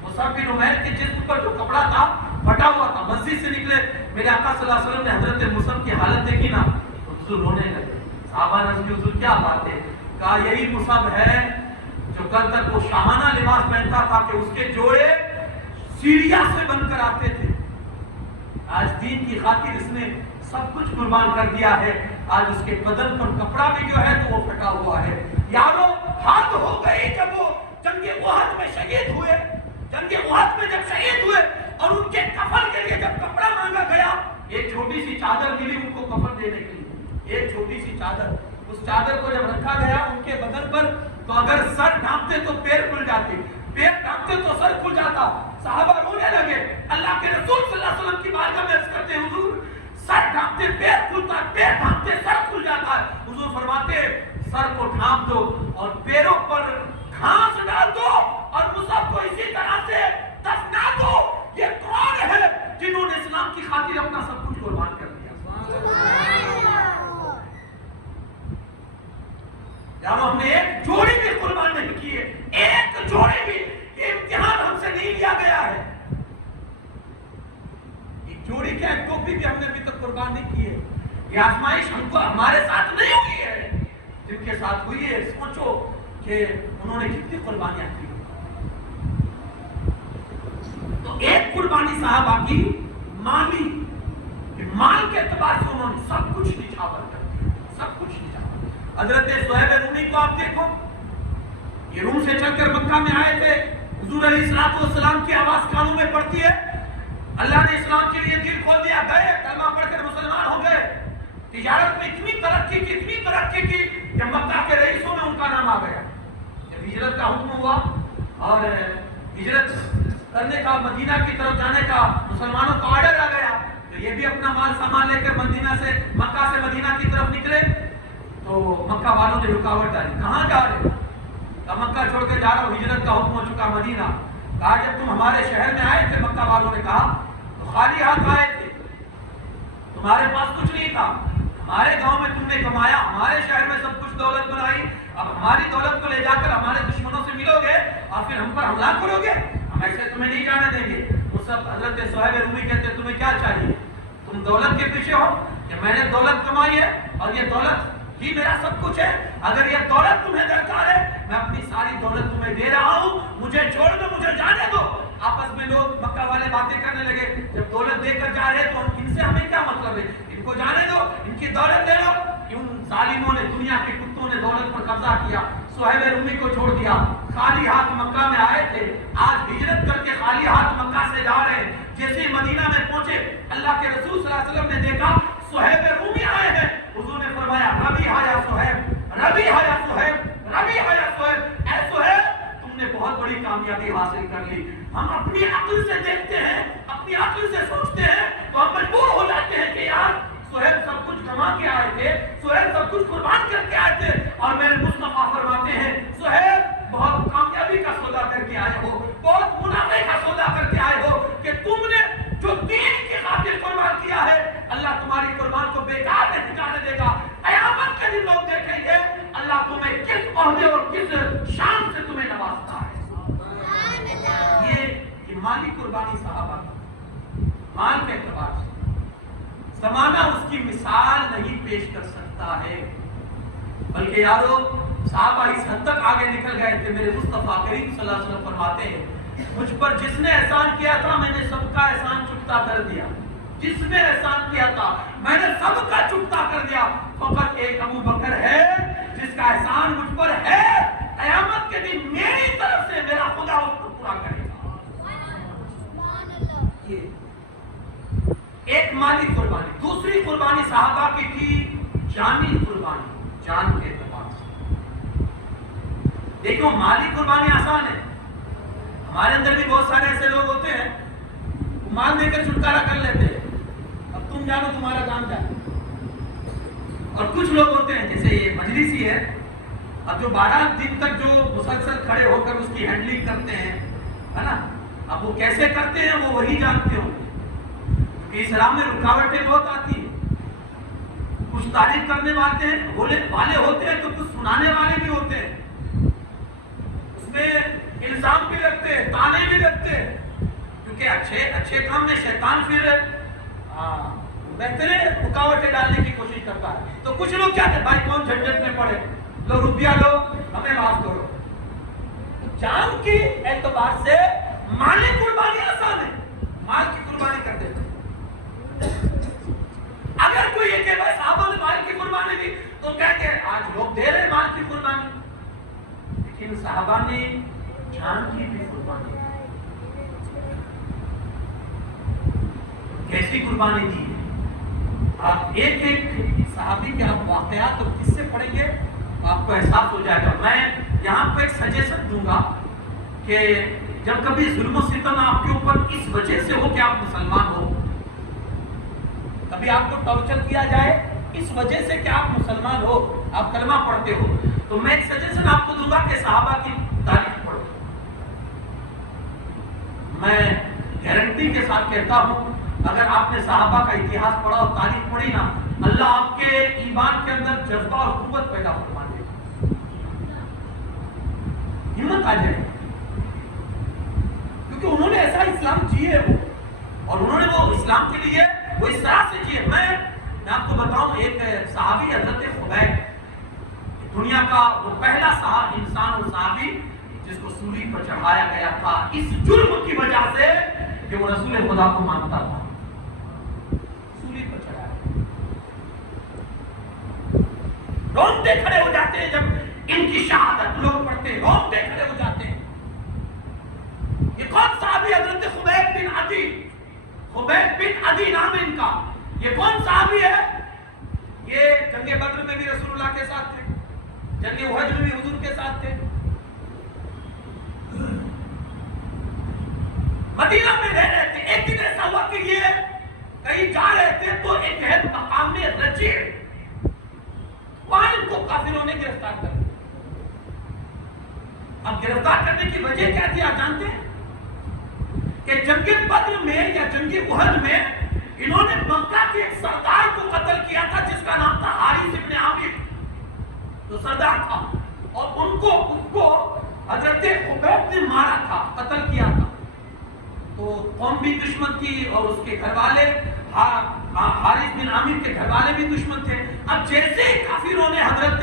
مصعب بن عمیر کے جسم پر جو کپڑا تھا پھٹا ہوا تھا. مسجد سے نکلے میرے آقا صلی اللہ علیہ وسلم نے حضرت مصعب کی حالت دیکھی نا حضور رونے لگے. صحابہ نے کی حضور کیا بات ہے؟ کہا یہی مصعب ہے جو کل تک وہ شاہانہ لباس پہنتا تھا کہ اس کے جوڑے سیڑھیاں سے بن کر آتے تھے. آج دین کی خاطر اس نے سب کچھ قربان کر دیا ہے. آج اس کے بدن پر کپڑا بھی جو ہے تو وہ پھٹا ہوا ہے. یارو حد ہو گئی جب وہ جنگ احد میں شہید ہوئے. جنگ احد میں جب شہید ہوئے اور ان کے کفن کے لیے جب کپڑا مانگا گیا ایک چھوٹی سی چادر ملی ان کو کفن دینے کے لیے. ایک چھوٹی سی چادر. اس چادر کو جب رکھا گیا ان کے بدن پر تو اگر سر ڈھانپتے تو پیر کھل جاتے. پیر ڈھانپتے تو سر کھل جاتا. صحابہ رونے لگے. اللہ کے رسول صلی اللہ علیہ وسلم کی بارگاہ میں عرض کرتے حضور سر ڈھانپتے پیر کھلتا ہے پیر ڈھانپتے سر کھل جاتا ہے. حضور فرماتے سر کو ڈھانپ دو اور پیروں پر گھاس ڈال دو اور مصعب کو اسی طرح سے دفنا دو. یہ کون ہے جنہوں نے اسلام کی خاطر اپنا سب کچھ قربان کر دیا؟ یارو ہم نے ایک جوڑی بھی قربان نہیں کی ہے. ایک جوڑی بھی. یہ امتحان ہم سے نہیں لیا گیا ہے. ایک جوڑی کیا ایک ٹوپی بھی ہم نے ابھی تک قربان نہیں کی ہے. یہ آزمائش ہم کو ہمارے ساتھ نہیں ہوئی ہے. جن کے ساتھ ہوئی ہے سوچو کہ انہوں نے کتنی قربانیاں کی. تو ایک قربانی صحابہ کی مالی کہ مال کے اعتبار سے انہوں نے سب کچھ نچھاور کر دیا. سب کچھ نچھاور. حضرت صہیب رومی کو آپ دیکھو. یہ روم سے چل کر مکہ میں آئے تھے. حضور علیہ الصلوۃ والسلام کی آواز کانوں میں پڑتی ہے. اللہ نے اسلام کے لیے دل کھول دیا. گئے کلمہ پڑھ کر مسلمان ہو گئے. تجارت میں اتنی ترقی کی کہ مکہ کے رئیسوں میں ان کا نام آ گیا. جب ہجرت کا حکم ہوا اور ہجرت کرنے کا مدینہ کی طرف جانے کا مسلمانوں کا آرڈر آ گیا تو یہ بھی اپنا مال سامان لے کر مکہ سے مدینہ کی طرف نکلے. تو مکہ والوں نے رکاوٹ ڈالی. کہاں جا رہے؟ مکہ چھوڑ کے جا رہا ہوں. ہجرت کا حکم ہو چکا مدینہ. کہا جب تم ہمارے شہر میں آئے تھے مکہ والوں نے کہا تو خالی ہاتھ آئے تھے. تمہارے پاس کچھ نہیں تھا. ہمارے گاؤں میں تم نے کمایا. ہمارے شہر میں سب کچھ دولت بنائی. اب ہماری دولت کو لے جا کر ہمارے دشمنوں سے ملو گے اور پھر ہم پر حملہ کرو گے. ہم ایسے تمہیں نہیں جانے دیں گے. وہ سب حضرت صہیب رومی کہتے تمہیں کیا چاہیے؟ تم دولت کے پیچھے ہو کہ میں نے دولت کمائی ہے اور یہ دولت یہ میرا سب کچھ ہے. اگر یہ دولت تمہیں درکار ہے میں اپنی ساری دولت تمہیں دے رہا ہوں. مجھے چھوڑ دو. مجھے جانے دو. آپس میں لوگ مکہ والے باتیں کرنے لگے. جب دولت دے کر جا رہے تو ان سے ہمیں کیا مطلب ہے؟ ان کو جانے دو. ان کی دولت لے لو. ان ظالموں نے دنیا کے کتوں نے دولت پر قبضہ کیا. صہیب رومی کو چھوڑ دیا. خالی ہاتھ مکہ میں آئے تھے. آج ہجرت کر کے خالی ہاتھ مکہ سے جا رہے ہیں. جیسے مدینہ میں پہنچے اللہ کے رسول صلی اللہ علیہ وسلم نے دیکھا صہیب رومی آئے ہیں. حضور نے فرمایا ربی ہا یا صہیب ربی ہا یا صہیب ربی ہا یا صہیب. اے صہیب تم نے بہت بڑی کامیابی حاصل کر لی. ہم اپنی عقل سے دیکھتے ہیں اپنی عقل سے سوچتے ہیں تو ہم مجبور ہو جاتے ہیں کہ یار صہیب سب کچھ کما کے آئے تھے. صہیب سب کچھ قربان کر کے آئے تھے. اور میرے مصطفیٰ فرماتے ہیں صہیب بہت کامیابی کا سودا کر کے آئے ہو. بہت منافع کا سودا کر کے آئے ہو کہ مالی قربانی صحابہ کا مال کے اعتبار سے زمانہ اس کی مثال نہیں پیش کر سکتا ہے، بلکہ یارو صحابہ اس حد تک آگے نکل گئے کہ میرے مصطفیٰ کریم صلی اللہ علیہ وسلم فرماتے ہیں مجھ پر جس نے احسان کیا تھا میں نے سب کا احسان چکتا کر دیا، جس نے احسان کیا تھا میں نے سب کا چکتا کر دیا، فقط ایک ابو بکر ہے جس کا احسان مجھ پر ہے، قیامت کے دن میری طرف سے میرا خدا اس کو پورا کرے گا۔ ایک مالی قربانی، دوسری قربانی صحابہ کی تھی جانی قربانی، جان کے اعتبار سے۔ دیکھو مالی قربانی آسان ہے، ہمارے اندر بھی بہت سارے ایسے لوگ ہوتے ہیں مال دے کر چھٹکارا کر لیتے ہیں، اب تم جانو تمہارا کام جانو۔ اور کچھ لوگ ہوتے ہیں جیسے یہ مجلسی ہے، اب جو 12 دن تک جو مسلسل کھڑے ہو کر اس کی ہینڈلنگ کرتے ہیں، ہے نا، اب وہ کیسے کرتے ہیں وہ وہی جانتے ہوں، کہ اسلام میں رکاوٹیں بہت آتی ہیں، کچھ تعریف کرنے والے ہوتے ہیں تو کچھ سنانے والے بھی ہوتے ہیں، اس میں الزام بھی لگتے ہیں، تانے بھی لگتے ہیں، کیونکہ اچھے کام میں شیطان پھر بہترین رکاوٹیں ڈالنے کی کوشش کرتا ہے۔ تو کچھ لوگ کیا کہتے ہیں بھائی کون جھنجھٹ میں پڑے، لو روپیہ لو ہمیں معاف کرو۔ جان کی اعتبار سے مالی قربانی آسان ہے، مال کی قربانی کر دیتے ہیں۔ اگر کوئی یہ کہ بھائی صحابہ نے مال کی قربانی دی تو کہتے ہیں آج لوگ دے رہے مال کی قربانی، لیکن صحابہ نے جان کی بھی قربانی دی۔ کیسی قربانی دی؟ آپ ایک صحابی کے آپ واقعات اور قصے پڑھیں گے تو آپ کو احساس ہو جائے گا۔ میں یہاں پہ ایک سجیشن دوں گا کہ جب کبھی ظلم و ستم آپ کے اوپر اس وجہ سے ہو کہ آپ مسلمان ہو، کبھی آپ کو ٹارچر کیا جائے اس وجہ سے کہ آپ مسلمان ہو، آپ کلمہ پڑھتے ہو، تو میں ایک سجیشن آپ کو دوں گا کہ صحابہ کی تاریخ پڑھو۔ میں گارنٹی کے ساتھ کہتا ہوں اگر آپ نے صحابہ کا اتہاس پڑھا اور تاریخ پڑھی نا، اللہ آپ کے ایمان کے اندر جذبہ اور قوت پیدا فرما دے گا، ہمت آ جائے گی، کیونکہ انہوں نے ایسا اسلام جیے وہ، اور انہوں نے وہ اسلام کے لیے وہ اس طرح سے جیے۔ میں آپ کو بتاؤں ایک صحابی حضرت خبیب، دنیا کا وہ پہلا انسان اور صحابی جس کو سولی پر چڑھایا گیا تھا اس جرم کی وجہ سے کہ وہ رسول خدا کو مانتا تھا، سولی پر چڑھایا۔ روتے کھڑے ہو جاتے ہیں جب ان کی شہادت لوگ پڑھتے ہیں، روتے کھڑے ہو جاتے ہیں۔ یہ کون صحابی؟ حضرت خبیب بن عدی، خبیب بن عدی نام ہے ان کا۔ یہ کون صحابی ہے؟ یہ جنگ بدر میں بھی رسول اللہ کے ساتھ تھے، جنگ احد میں بھی حضور کے ساتھ تھے، مدینہ میں رہ رہے تھے۔ ایک دن ایسا ہوا کہ یہ کہیں جا رہے تھے تو ایک ہے مقام رجیع، وہاں ان کو کافروں نے گرفتار کر لیا۔ اب گرفتار کرنے کی وجہ کیا تھی آپ جانتے ہیں؟ کہ جنگ بدر میں یا جنگ احد میں انہوں نے مکہ کے ایک سردار کو قتل کیا تھا جس کا نام تھا حارث بن عامر، جو سردار تھا، اور اس کو حضرت خبیب نے مارا تھا، قتل کیا تھا۔ تو قوم بھی دشمن تھی اور اس کے گھر والے حارث بن عامر کے گھر والے بھی دشمن تھے۔ اب جیسے ہی کافروں نے حضرت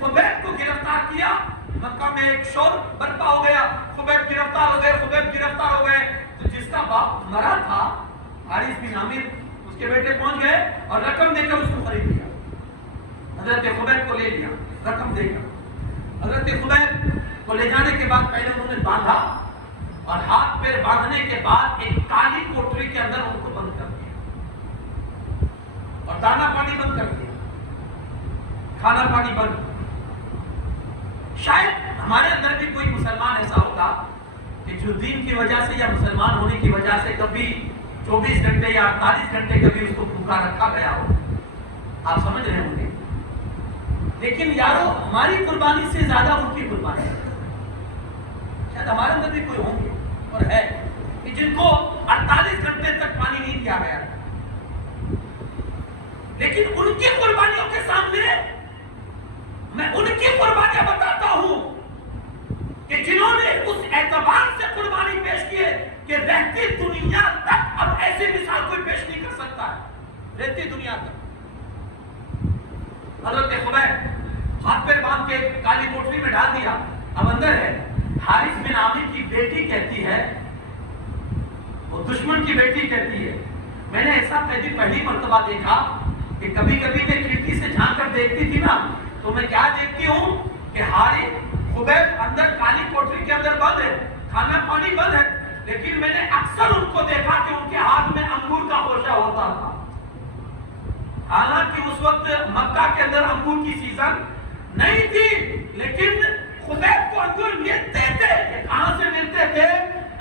خبیب کو گرفتار کیا، مکہ میں ایک شور برپا ہو گیا، خبیب گرفتار ہو گئے، خبیب گرفتار ہو گئے۔ تو جس کا باپ مرا تھا حارث بن عامر، اس کے بیٹے پہنچ گئے اور رقم دے کر اس کو خرید لیا، حضرت خبیب کو لے لیا رقم دے کر۔ حضرت خبیب کو لے جانے کے بعد پہلے انہوں نے باندھا اور ہاتھ پیر باندھنے کے بعد ایک کالی کوٹری کے اندر ان کو بند کر دیا اور دانا پانی بند کر دیا، کھانا پانی بند۔ شاید ہمارے اندر بھی کوئی مسلمان ایسا ہوگا کہ جو دین کی وجہ سے یا مسلمان ہونے کی وجہ سے کبھی 24 گھنٹے یا 48 گھنٹے کبھی اس کو بھوکا رکھا گیا ہو، آپ سمجھ رہے ہوں گے۔ لیکن یارو ہماری قربانی سے زیادہ ان کی قربانی ہے۔ شاید ہمارے اندر بھی کوئی ہوں گے اور ہے کہ جن کو 48 گھنٹے تک پانی نہیں دیا گیا، لیکن ان کی قربانیوں کے سامنے میں ان کی قربانیاں بتاتا ہوں کہ جنہوں نے اس اعتبار سے قربانی پیش کی ہے کہ رہ رہتی دنیا تک اب ایسی مثال کوئی پیش نہیں کر سکتا ہے، رہتی دنیا تک۔ حضرت خبیب ہاتھ پہ باندھ کے کالی کوٹری میں ڈال دیا، اب اندر ہے۔ حارث بن عامر کی بیٹی کہتی ہے، وہ دشمن کی بیٹی کہتی ہے، میں نے ایسا قیدی پہلی مرتبہ دیکھا کہ کبھی کبھی میں کھڑکی سے جھانک کر دیکھتی تھی نا، تو میں کیا دیکھتی ہوں کہ حارث خبیب اندر کالی کوٹری کے اندر بند ہے، کھانا پانی بند ہے، لیکن میں نے اکثر ان کو دیکھا کہ ان کے ہاتھ میں انگور کا خوشہ ہوتا تھا۔ حالانکہ اس وقت مکہ کے اندر انگور کی سیزن نہیں تھی، لیکن خبیب کو انگور ملتے تھے۔ کہاں سے ملتے تھے؟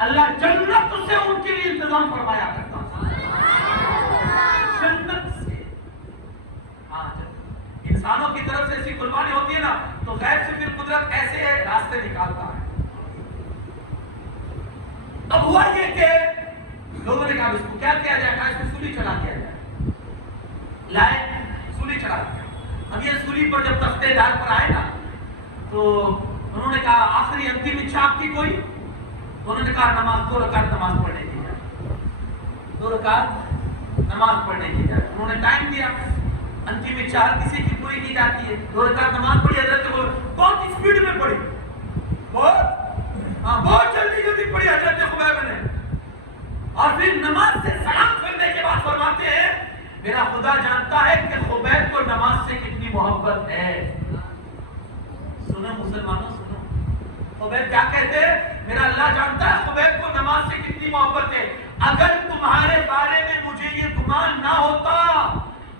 اللہ جنت سے ان کے لیے انتظام فرمایا کرتا تھا، جنت سے۔ ہاں، انسانوں کی طرف سے ایسی قربانی ہوتی ہے نا، تو غیر سے پھر قدرت ایسے راستے نکالتا ہے۔ اب ہوا یہ کہ لوگوں نے کہا اس کو کیا کیا جائے، کہا اس کو سولی چڑھا دیا جائے، لائے سولی چڑھا دیا۔ اب یہ سولی پر جب تختے دار پر آئے نا، تو انہوں نے کہا آخری انتم اچھا آپ کی کوئی؟ انہوں نے کہا نماز 2 رکعت نماز پڑھنے کی جائے، 2 رکعت نماز پڑھنے کی جائے۔ انہوں نے ٹائم دیا، انتم اچھا ہر کسی کی پوری کی جاتی ہے، 2 رکعت نماز پڑھی۔ حضرت کو بہت اسپیڈ میں پڑھی، بہت جلدی پڑھی حضرت خبیب نے، اور پھر نماز سے سلام کرنے کے بعد فرماتے ہیں میرا خدا جانتا ہے کہ خبیب کو نماز سے کتنی محبت ہے۔ سنو مسلمانوں، سنو خبیب کیا کہتے ہیں، میرا اللہ جانتا ہے خبیب کو نماز سے کتنی محبت ہے۔ اگر تمہارے بارے میں مجھے یہ گمان نہ ہوتا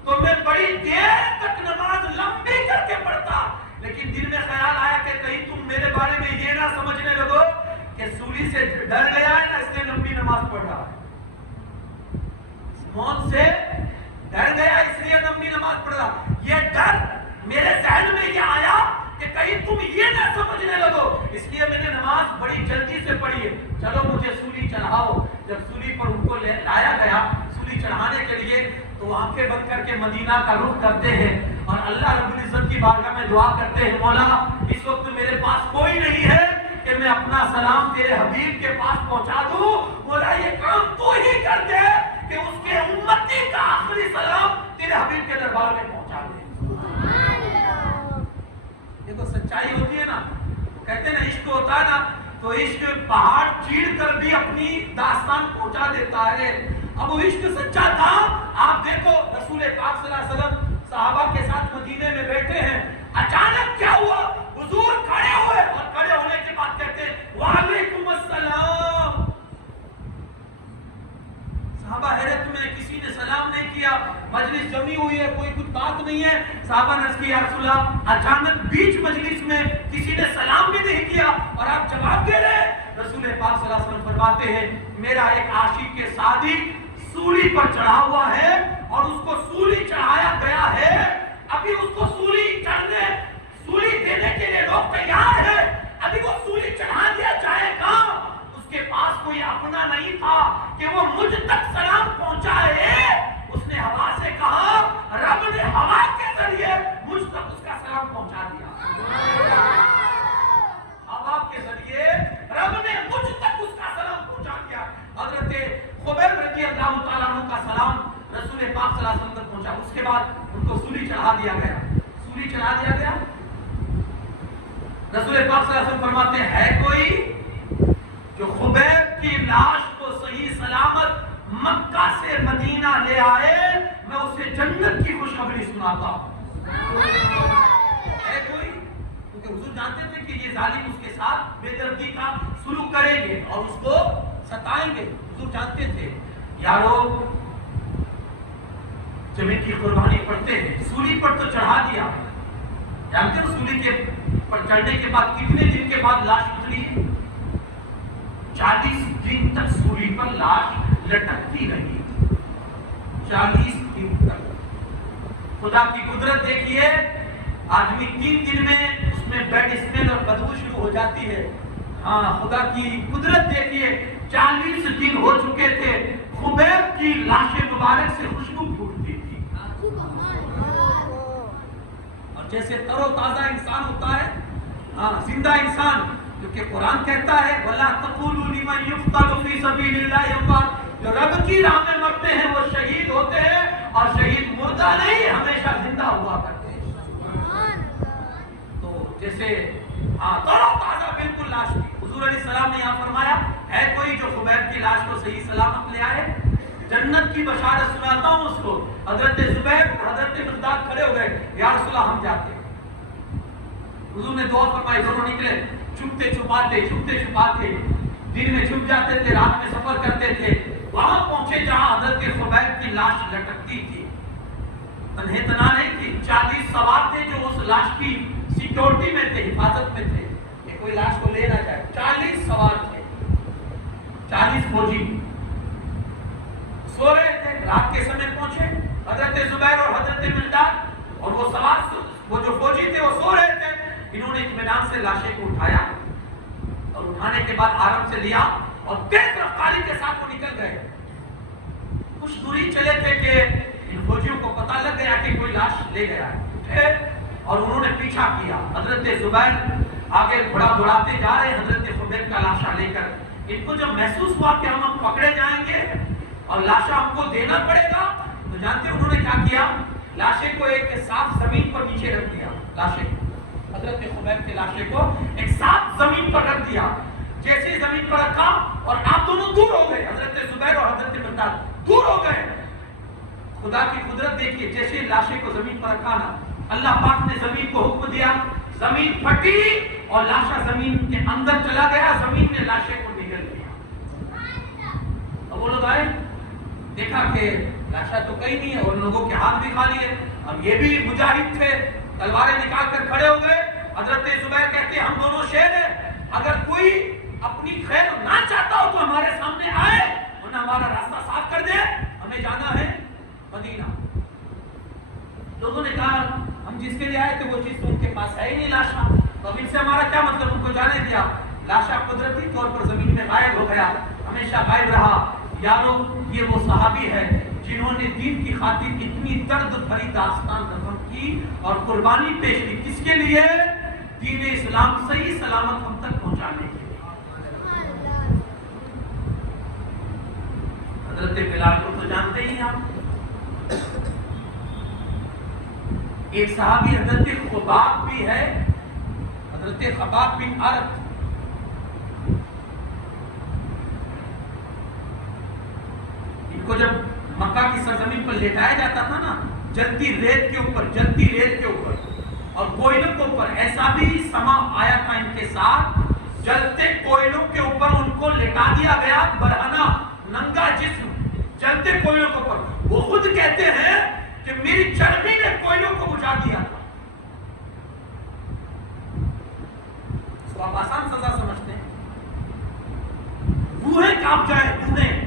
تو میں بڑی دیر تک نماز لمبی کر کے پڑھتا، لیکن دل میں خیال آیا کہ کہیں تم میرے بارے میں یہ نہ سمجھنے لگو کہ سولی سے ڈر گیا ہے نا اس لیے لمبی نماز پڑھ رہا ہے، موت سے ڈر گیا اس لیے لمبی نماز پڑھ رہا۔ یہ ڈر میرے ذہن میں یہ آیا کہ کہیں تم یہ نہ سمجھنے لگو، اس لیے میں نے نماز بڑی جلدی سے پڑھی ہے، چلو مجھے سولی چڑھاؤ۔ جب سولی پر ان کو لایا گیا سولی چڑھانے کے لیے، تو آنکھیں بند کر کے مدینہ کا رخ کرتے ہیں اور اللہ رب العزت کی بارگاہ میں دعا کرتے ہیں، مولا اس وقت میرے پاس کوئی نہیں ہے کہ میں اپنا سلام تیرے حبیب کے پاس پہنچا دوں، مولا یہ کام تو ہی کر دے کہ اس کے امتی کا آخری سلام تیرے حبیب کے دربار میں پہنچا دے۔ یہ تو سچائی ہوتی ہے نا، کہتے ہیں نا عشق ہوتا ہے نا، تو عشق پہاڑ چیڑ کر بھی اپنی داستان پہنچا دیتا ہے۔ اب وہ عشق سچا تھا۔ آپ دیکھو رسول پاک صلی اللہ علیہ وسلم صحابہ کے ساتھ مدینے میں بیٹھے ہیں، اچانک کیا ہوا، حضور کھڑے ہوئے اور کھڑے ہونے کے بعد کہتے ہیں وعلیکم السلام۔ صحابہ حیرت میں، کسی نے سلام نہیں کیا، مجلس جمی ہوئی ہے، کوئی کچھ بات نہیں ہے۔ صحابہ نے عرض کیا یا رسول اللہ، اچانک بیچ مجلس میں کسی نے سلام بھی نہیں کیا اور آپ جواب دے رہے ہیں۔ رسول پاک صلی اللہ علیہ وسلم فرماتے ہیں میرا ایک عاشق کے صادق سولی پر چڑھا ہوا ہے اور اس کو سولی چڑھایا گیا ہے، ابھی اس کو سولی دینے کے لیے لوگ تیار ہیں، ابھی وہ سولی چڑھا دیا جائے گا۔ اس کے پاس کوئی اپنا نہیں تھا کہ وہ مجھ تک سلام پہنچائے۔ اس نے ہوا سے کہا، رب نے ہوا کے ذریعے مجھ تک اس کا سلام پہنچا دیا۔ ہوا کے ذریعے رب نے مجھ تک اس کا سلام پہنچا دیا۔ حضرت خبیب رضی اللہ تعالیٰ عنہ کا سلام رسول پاک صلی اللہ علیہ وسلم تک پہنچا۔ اس کے بعد ان کو سولی چڑھا دیا گیا، سولی چڑھا دیا گیا۔ رسول پاک صلی اللہ علیہ وسلم فرماتے ہیں ہے کوئی جو خبیب کی لاش کو صحیح سلامت مکہ سے مدینہ لے آئے، میں اسے جنت کی خوشخبری سناتا ہوں۔ ہے کوئی؟ کیونکہ حضور جانتے تھے کہ یہ ظالم اس کے ساتھ بے دردی کا سلوک کریں گے اور اس کو ستائیں گے، حضور جانتے تھے۔ یارو جب ان کی قربانی پڑھتے ہیں، سولی پر تو چڑھا دیا، جانتے ہو سولی کے پر چڑھنے کے بعد کتنے دن کے بعد لاش اتری؟ 40 دن تک سولی پر لاش لٹکتی رہی، 40 دن تک۔ خدا کی قدرت دیکھیے، آدمی 3 دن میں اس میں بیڈ اسمیل اور بدبو شروع ہو جاتی ہے۔ ہاں خدا کی قدرت دیکھیے، 40 دن ہو چکے تھے، خبیب کی لاش مبارک سے خوشبو پھوٹتی تھی، اور جیسے تر و تازہ انسان ہوتا ہے، ہاں زندہ انسان کیونکہ قرآن کہتا ہے وَلَا تَقُولُوا لِمَنْ يُقْتَلُ فِي سَبِيلِ اللَّهِ أَمْوَاتٌ، جو رب کی راہ میں مرتے ہیں وہ شہید ہوتے ہیں، اور شہید مردہ نہیں، ہمیشہ زندہ ہوا کرتے ہیں۔ تو جیسے تورو تازہ بالکل لاش کی، حضور علیہ السلام نے یہاں فرمایا ہے کوئی جو خبیب کی لاش کو صحیح سلامت لے آئے؟ جنت کی بشارت سناتا ہوں اس کو۔ حضرت زبیر حضرت مقداد کھڑے ہو گئے، یا رسول اللہ ہم جاتے ہیں۔ حضور نے دعا فرمائی، دونوں نکلے، چھپتے چھپاتے دن میں چھپ جاتے تھے، رات میں سفر کرتے تھے، وہاں پہنچے جہاں حضرت خبیب کی لاش لٹکتی تھی۔ تنہے تنہا نہیں تھی، 40 سوار تھے جو اس لاش کی سیکیورٹی میں تھے، حفاظت میں تھے کہ کوئی لاش کو لے نہ جائے۔ 40 سوار تھے، 40 فوجی سو رہے تھے۔ رات کے سمے پہنچے حضرت زبیر اور حضرت مقداد، اور وہ سوار وہ جو فوجی تھے وہ سو رہے تھے۔ انہوں نے اطمینان سے لاشیں کو اٹھایا، اور اٹھانے کے بعد آرام سے لیا، اور تیز رفتاری کے ساتھ وہ نکل گئے۔ کچھ دوری چلے تھے کہ ان فوجیوں کو پتہ لگ گیا کہ کوئی لاش لے گیا ہے، اٹھے اور انہوں نے پیچھا کیا۔ حضرت زبیر آگے گھوڑا دوڑاتے جا رہے حضرت خبیب کا لاشا لے کر۔ ان کو جب محسوس ہوا کہ ہم پکڑے جائیں گے اور لاشا ہم کو دینا پڑے گا، تو جانتے انہوں نے کیا کیا؟ لاشے کو ایک صاف زمین پر نیچے رکھ دیا۔ لاشے حضرت خبیب کے لاشے کو ایک صاف زمین پر رکھ دیا۔ جیسے زمین پر رکھا اور آپ دونوں دور ہو گئے، حضرت زبیر اور حضرت مقداد دور ہو گئے۔ خدا کی قدرت دیکھیے، جیسے لاشے کو زمین پر رکھا نا، اللہ پاک نے زمین کو حکم دیا، زمین پھٹی اور لاشا زمین کے اندر چلا گیا، زمین نے لاشے کو نگل لیا۔ اب وہ لوگ آئے، دیکھا کہ لاشا تو کہیں نہیں ہے، اور لوگوں کے ہاتھ بھی خالی ہے۔ اب یہ بھی مجاہد تھے، تلواریں نکال کر کھڑے ہو گئے۔ حضرت زبیر کہتے ہیں ہم دونوں شیر ہیں، اگر کوئی اپنی خیر نہ چاہتا ہو تو ہمارے سامنے آئے، ورنہ ہمارا راستہ صاف کر دے، ہمیں جانا ہے مدینہ۔ لوگوں نے کہا ہم جس کے لیے آئے تھے وہ چیز تو ان کے پاس ہے ہی نہیں، لاشا، تو اب ان سے ہمارا کیا مطلب؟ ان کو جانے دیا۔ لاشا قدرتی طور پر زمین میں غائب ہو گیا، ہمیشہ غائب رہا۔ یارو یہ وہ صحابی ہے جنہوں نے دین کی خاطر اتنی درد بھری داستان رقم کی اور قربانی پیش کی، کس کے لیے؟ دین اسلام صحیح سلامت ہم تک پہنچانے کے لیے۔ حضرت بلال کو تو جانتے ہی آپ، ایک صحابی حضرت خباب بھی ہے، حضرت خباب بن ارد۔ ان کو جب مکہ کی سرزمین پر لیٹایا جاتا تھا نا، جلتی ریت کے اوپر اور کوئلوں کے اوپر، ایسا بھی سما آیا تھا ان کے ساتھ، جلتے کوئلوں کے اوپر ان کو لٹا دیا گیا، برہنہ ننگا جسم جلتے کوئلوں کے اوپر۔ وہ خود کہتے ہیں کہ میری چربی نے کوئلوں کو بجھا دیا تھا۔ اس کو آپ آسان سزا سمجھتے ہیں، روحیں کانپ جائیں، روحیں۔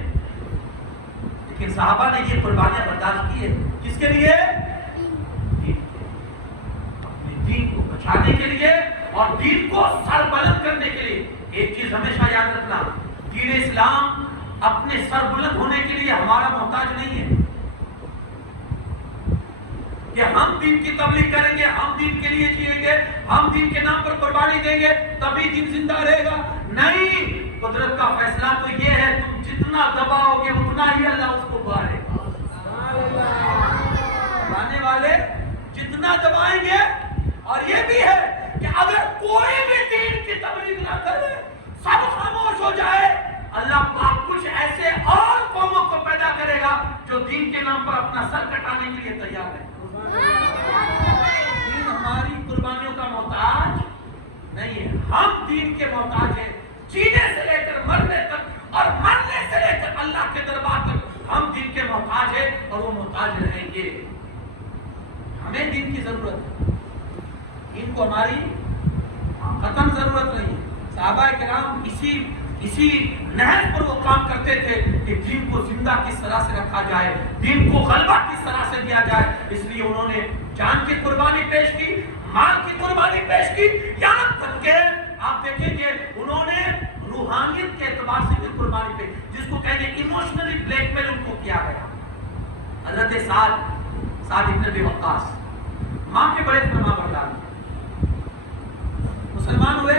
لیکن صحابہ نے یہ قربانیاں برداشت کی ہے، کس کے لیے؟ دین کو بچانے کے لیے اور دین کو سربلند کرنے کے لیے۔ ایک چیز ہمیشہ یاد رکھنا، دین اسلام اپنے سربلند ہونے کے لیے ہمارا محتاج نہیں ہے کہ ہم دین کی تبلیغ کریں گے، ہم دین کے لیے جیئیں گے، ہم دین کے نام پر قربانی دیں گے تبھی دین زندہ رہے گا۔ نہیں، قدرت کا فیصلہ تو یہ ہے تم جتنا دباؤ گے اتنا ہی اللہ اس کو بارے گا۔ دبانے والے جتنا دبائیں گے، اور یہ بھی ہے کہ اگر کوئی بھی دین کی تبلیغ نہ کرے، سب خاموش ہو جائے، اللہ پاک کچھ ایسے اور قوموں کو پیدا کرے گا جو دین کے نام پر اپنا سر کٹانے کے لیے تیار ہے۔ دین ہماری قربانیوں کا محتاج نہیں ہے، ہم دین کے محتاج ہیں، جینے سے لے کر مرنے تک اور مرنے سے لے کر اللہ کے دربار تک ہم دین کے محتاج ہیں اور وہ محتاج رہیں گے۔ ہمیں دین کی ضرورت ہے، دین کو ہماری قطعاً ضرورت نہیں ہے۔ صحابہ کرام اسی نہج پر وہ کام کرتے تھے کہ دین کو زندہ کس طرح سے رکھا جائے، دین کو غلبہ کس طرح سے دیا جائے۔ اس لیے انہوں نے جان کی قربانی پیش کی، مال کی قربانی پیش کی، یہاں تک کہ آپ دیکھیں گے انہوں نے روحانیت کے اعتبار سے بھی قربانی پیش، جس کو کہیں گے ایموشنلی بلیک میل ان کو کیا گیا۔ حضرت سعد ابن ابی وقاص ماں کے بڑے فرما بردار مسلمان ہوئے،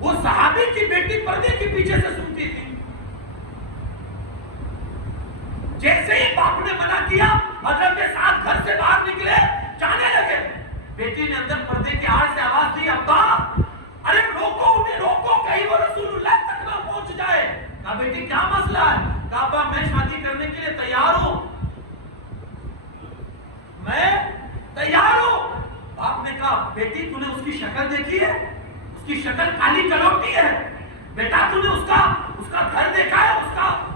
وہ صحابی کی بیٹی پردے کے پیچھے سے سنتی تھی. جیسے ہی باپ نے منع کیا حضرت سعد گھر سے باہر نکلے, جانے لگے. بیٹی نے اندر پردے کی آڑ سے آواز دی, ابا ارے روکو انہیں, روکو, کہیں وہ رسول اللہ تک نہ پہنچ جائے. کہا بیٹی کیا مسئلہ ہے؟ کہا ابا میں شادی کرنے کے لیے تیار ہوں, میں تیار ہوں. باپ نے کہا بیٹی تو نے اس کی شکل دیکھی ہے؟ اس کی شکل کالی کلوٹی ہے. بیٹا تو نے اس کا گھر دیکھا ہے؟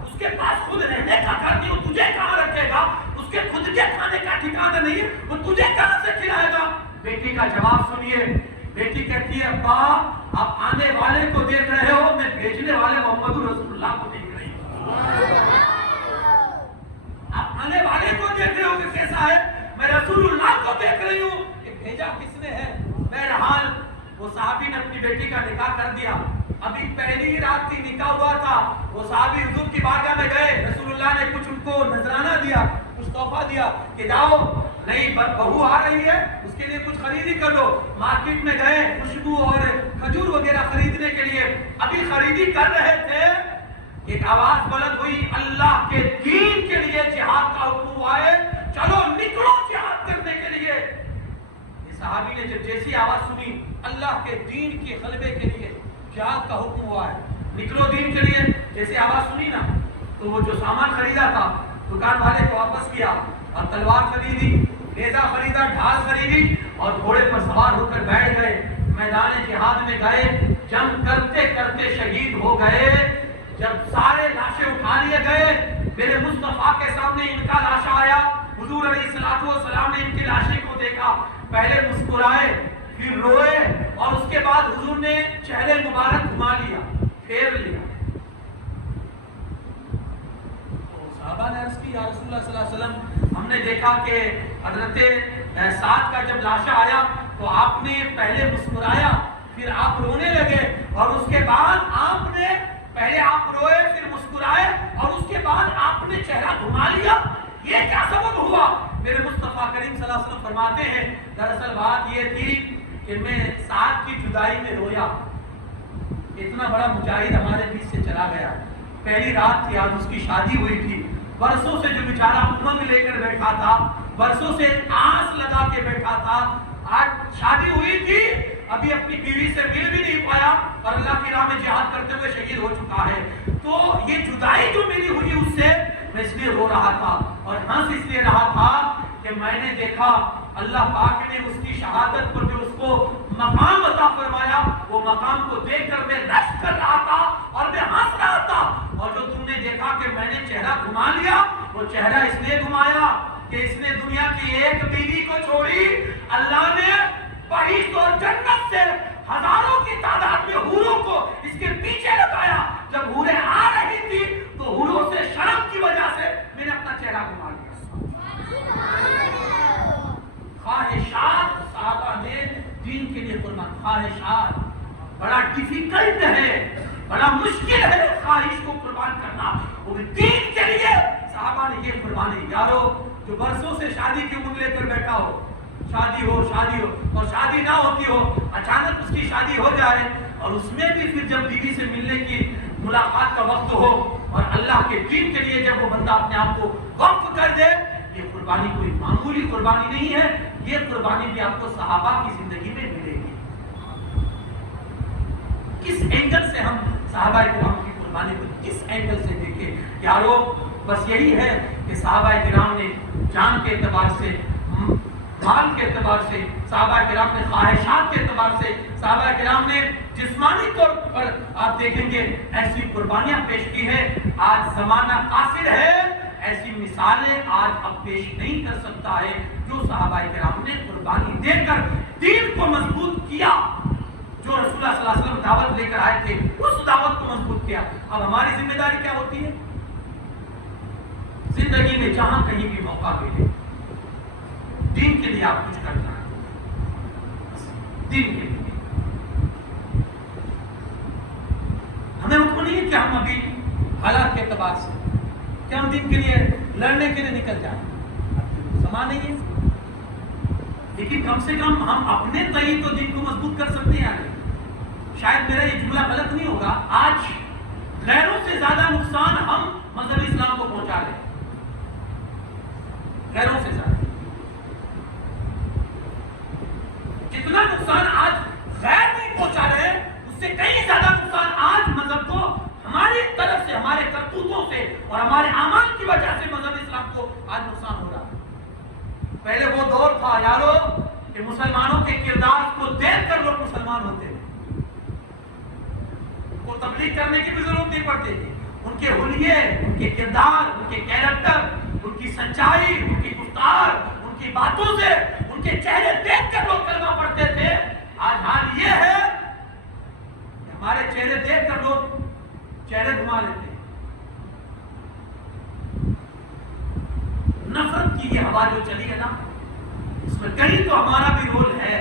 اس کے پاس خود رہنے کا گھر نہیں, وہ تجھے کہاں رکھے گا؟ اس کے خود کے کھانے کا ٹھکانہ نہیں ہے, وہ تجھے کہاں سے کھلائے گا؟ بیٹی کا جواب سنیے. بیٹی کہتی ہے ابا آپ آنے والے کو دیکھ رہے ہو, میں بھیجنے والے محمد رسول اللہ کو دیکھ رہی ہوں. آپ آنے والے کو دیکھ رہے ہو کہ کیسا ہے, میں رسول اللہ کو دیکھ رہی ہوں کہ بھیجا کس نے ہے. بہرحال وہ صحابی نے اپنی بیٹی کا نکاح کر دیا. ابھی پہلی ہی رات تھی, نکاح ہوا تھا. وہ صحابی حضور کی بارگاہ میں گئے, رسول اللہ نے کچھ ان کو نذرانہ دیا, کچھ تحفہ دیا کہ جاؤ نئی بہو آ رہی ہے, اس کے لیے کچھ خریدی کر لو. مارکیٹ میں گئے خوشبو اور کھجور وغیرہ خریدنے کے لیے. ابھی خریدی کر رہے تھے, ایک آواز بلند ہوئی, اللہ کے دین کے لیے جہاد کا حکم ہوا ہے, چلو نکلو جہاد کرنے کے لیے. یہ صحابی نے جب جیسی آواز سنی, اللہ کے دین کے غلبے کے لیے جہاد کا حکم ہوا ہے, نکلو دین کے لیے, جیسے آواز سنی نا تو وہ جو سامان خریدا تھا دکان والے کو واپس کیا اور تلوار خریدی, نیزہ خریدا, ڈھال خریدی اور گھوڑے پر سوار ہو کر بیٹھ گئے. میدان جہاد میں گئے, جنگ کرتے کرتے شہید ہو گئے. جب سارے لاشیں اٹھا لیے گئے, میرے مصطفیٰ کے سامنے ان کا لاشا آیا. حضور علیہ الصلوۃ والسلام نے ان کی لاشیں کو دیکھا, پہلے مسکرائے پھر روئے اور اس کے بعد حضور نے چہرے مبارک گھما لیا, پھیر لیا. صحابہ نے عرض کی یا رسول اللہ صلی اللہ علیہ وسلم, ہم نے دیکھا کہ حضرت سعد کا جب لاشا آیا تو آپ نے پہلے مسکرایا, پھر آپ رونے لگے اور اس کے بعد آپ نے پہلے آپ روئے پھر مسکرائے اور اس کے بعد آپ نے چہرہ گھما لیا, یہ کیا سبب ہوا؟ میرے مصطفیٰ کریم صلی اللہ علیہ وسلم فرماتے ہیں دراصل بات یہ تھی کہ میں سعد کی جدائی میں رویا. اتنا بڑا مجاہد ہمارے بیچ سے چلا گیا, پہلی رات تھی, آج اس کی شادی ہوئی تھی. برسوں سے جو بیچارہ امنگ لے کر بیٹھا تھا, برسوں سے آس لگا کے بیٹھا تھا, آج شادی ہوئی تھی, ابھی اپنی بیوی سے مل بھی نہیں پایا اور اللہ کی راہ میں جہاد کرتے ہوئے شہید ہو چکا ہے. تو یہ جدائی جو میری ہوئی اس سے میں اس لیے رو رہا تھا اور ہنس اس لیے رہا تھا کہ میں نے دیکھا اللہ پاک نے اس کی شہادت پر جو اس کو مقام عطا فرمایا, وہ مقام کو دیکھ کر میں رشک کر رہا تھا اور میں ہنس رہا تھا. اور جو تم نے دیکھا کہ میں نے چہرہ گھما لیا, وہ چہرہ اس لیے گھمایا کہ اس نے دنیا کی ایک بیوی کو چھوڑی, اللہ نے بہشت اور جنت سے ہزاروں کی تعداد میں حوروں کو اس کے پیچھے لگایا. جب حوریں آ رہی تھی تو حوروں سے شرم کی وجہ سے میں نے اپنا چہرہ گھما لیا. خواہشات صحابہ نے دین کے لیے قربان, خواہشات بڑا ڈیفیکلٹ ہے, بڑا مشکل ہے خواہش کو قربان کرنا, وہ دین کے لیے صحابہ نے یہ قربانی. یارو جو برسوں سے شادی کی امنگ لے کر بیٹھا ہو, شادی ہو اور شادی نہ ہوتی ہو, اچانک اس کی شادی ہو جائے اور اس میں بھی پھر جب بیوی سے ملنے کی ملاقات کا وقت ہو اور اللہ کے دین کے لیے جب وہ بندہ اپنے آپ کو وقف کر دے, یہ قربانی کوئی معمولی قربانی نہیں ہے. یہ قربانی بھی آپ کو صحابہ کی زندگی میں ملے گی. کس اینگل سے ہم صحابہ کرام کی قربانی کو کس اینگل سے دیکھیں یارو, بس یہی ہے کہ صحابہ کرام نے جان کے اعتبار سے, مال کے اعتبار سے, صحابہ کرام نے خواہشات کے اعتبار سے, صحابہ کرام نے جسمانی طور پر آپ دیکھیں گے ایسی قربانیاں پیش کی ہے. آج زمانہ قاصر ہے, ایسی مثالیں آج اب پیش نہیں کر سکتا ہے جو صحابہ کرام نے قربانی دے کر دین کو مضبوط کیا. جو رسول اللہ صلی اللہ علیہ وسلم دعوت لے کر آئے تھے اس دعوت کو مضبوط کیا. اب ہماری ذمہ داری کیا ہوتی ہے؟ زندگی میں جہاں کہیں بھی موقع ملے دین کے لیے آپ کچھ کرنا ہے, دین کے لیے. ہمیں حکم نہیں ہے کہ ہم ابھی حالات کے اعتبار سے کہ ہم دین کے لیے لڑنے کے لیے نکل جائیں, سما نہیں ہے, لیکن کم سے کم ہم اپنے تئیں تو دین کو مضبوط کر سکتے ہیں. شاید میرا یہ جملہ غلط نہیں ہوگا، آج غیروں سے زیادہ نقصان ہم مذہب اسلام کو پہنچا رہے ہیں، غیروں سے زیادہ جتنا نقصان آج غیر نہیں پہنچا رہے ہیں، اس سے کہیں زیادہ نقصان آج مذہب کو ہماری طرف سے، ہمارے کرتوتوں سے اور ہمارے اعمال کی وجہ سے مذہب اسلام کو آج نقصان ہو رہا ہے۔ پہلے وہ دور تھا یارو کہ مسلمانوں کے کردار کو دیکھ کر لوگ مسلمان ہوتے ہیں، ان کو تبلیغ کرنے کی بھی ضرورت نہیں پڑتی تھی، ان کے حلیے، ان کے کردار، ان کے کیریکٹر، ان کی سچائی، ان کی گفتار، ان کی باتوں سے، ان کے چہرے دیکھ کر لوگ کلمہ پڑھتے تھے۔ آج حال یہ ہے کہ ہمارے چہرے دیکھ کر لوگ چہرے گھما لیتے ہیں۔ نفرت کی یہ ہوا جو چلی ہے نا، اس میں کہیں تو ہمارا بھی رول ہے،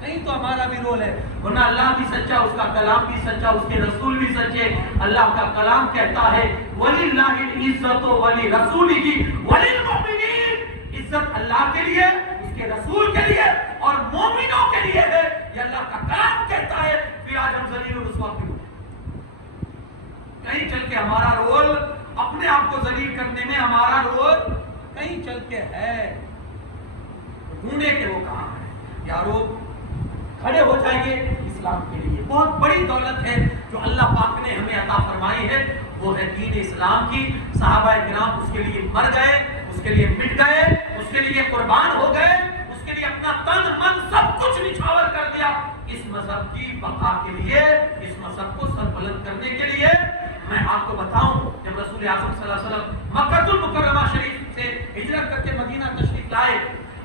کہیں تو ہمارا بھی رول ہے، ورنہ اللہ بھی سچا، اس کا کلام بھی سچا، اس کے رسول بھی سچے۔ اللہ کا کلام کہتا ہے وَلِلَّهِ الْعِزَّةُ وَلِرَسُولِهِ وَلِلْمُؤْمِنِينَ، عزت اللہ کے لیے، اس کے رسول کے لیے اور مومنوں کے لیے ہے، یہ اللہ کا کلام کہتا ہے۔ پھر آج ہم ذلیل و رسوا کیوں؟ کہیں چل کے ہمارا رول، اپنے آپ کو ذلیل کرنے میں ہمارا رول کہیں چل کے ہے، ڈھونڈے کہ وہ کہاں ہے۔ یارو کھڑے ہو جائیے اسلام کے لیے، بہت بڑی دولت ہے جو اللہ پاک نے ہمیں عطا فرمائی ہے، وہ ہے دین اسلام کی۔ صحابہ کرام اس کے لیے مر گئے، اس کے لیے مٹ گئے، اس کے لیے قربان ہو گئے، اس کے لیے اپنا تن من سب کچھ نچھاور کر دیا اس مذہب کی بقا کے لیے، اس مذہب کو سر بلند کرنے کے لیے۔ میں آپ کو بتاؤں، جب رسول اعظم صلی اللہ علیہ وسلم مکہ المکرمہ شریف سے ہجرت کر کے مدینہ تشریف لائے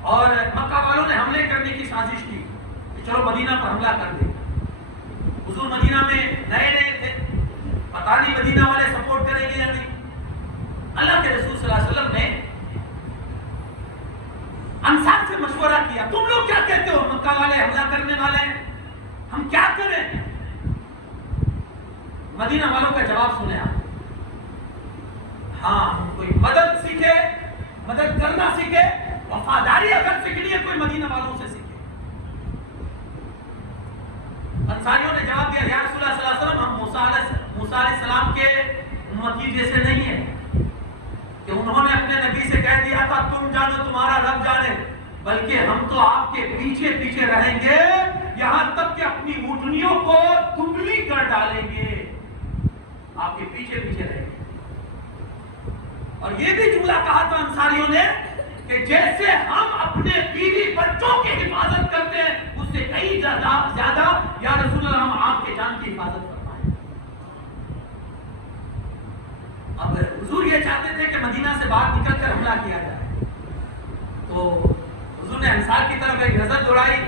اور مکہ والوں نے حملے کرنے کی سازش کی کہ چلو مدینہ پر حملہ کر دیں۔ حضور مدینہ میں نئے نئے تھے، پتہ نہیں مدینہ والے سپورٹ کریں گے یا نہیں۔ اللہ کے رسول صلی اللہ علیہ وسلم نے انصار سے مشورہ کیا، تم لوگ کیا کہتے ہو؟ مکہ والے حملہ کرنے والے ہیں، ہم کیا کریں؟ مدینہ والوں کا جواب سنے آپ۔ ہاں، کوئی مدد سیکھے، مدد کرنا سیکھے، وفاداری اگر سیکھنی ہے کوئی مدینہ والوں سے سیکھے۔ انصاریوں نے جواب دیا، یا رسول اللہ صلی اللہ علیہ وسلم، ہم موسیٰ علیہ السلام کے امتی جیسے نہیں ہیں کہ انہوں نے اپنے نبی سے کہہ دیا تھا تم جانو تمہارا رب جانے، بلکہ ہم تو آپ کے پیچھے پیچھے رہیں گے یہاں تک کہ اپنی اونٹنیوں کو دبلی کر ڈالیں گے، آپ کے پیچھے پیچھے رہیں گے۔ اور یہ بھی جملہ کہا تھا انصاریوں نے کہ جیسے ہم اپنے بیوی بچوں کی حفاظت کرتے ہیں اس سے کئی زیادہ یا رسول اللہ ہم آپ کے جان کی حفاظت فرمائیں۔ اب حضور یہ چاہتے تھے کہ مدینہ سے باہر نکل کر حملہ کیا جائے، تو حضور نے انصار کی طرف ایک نظر دوڑائی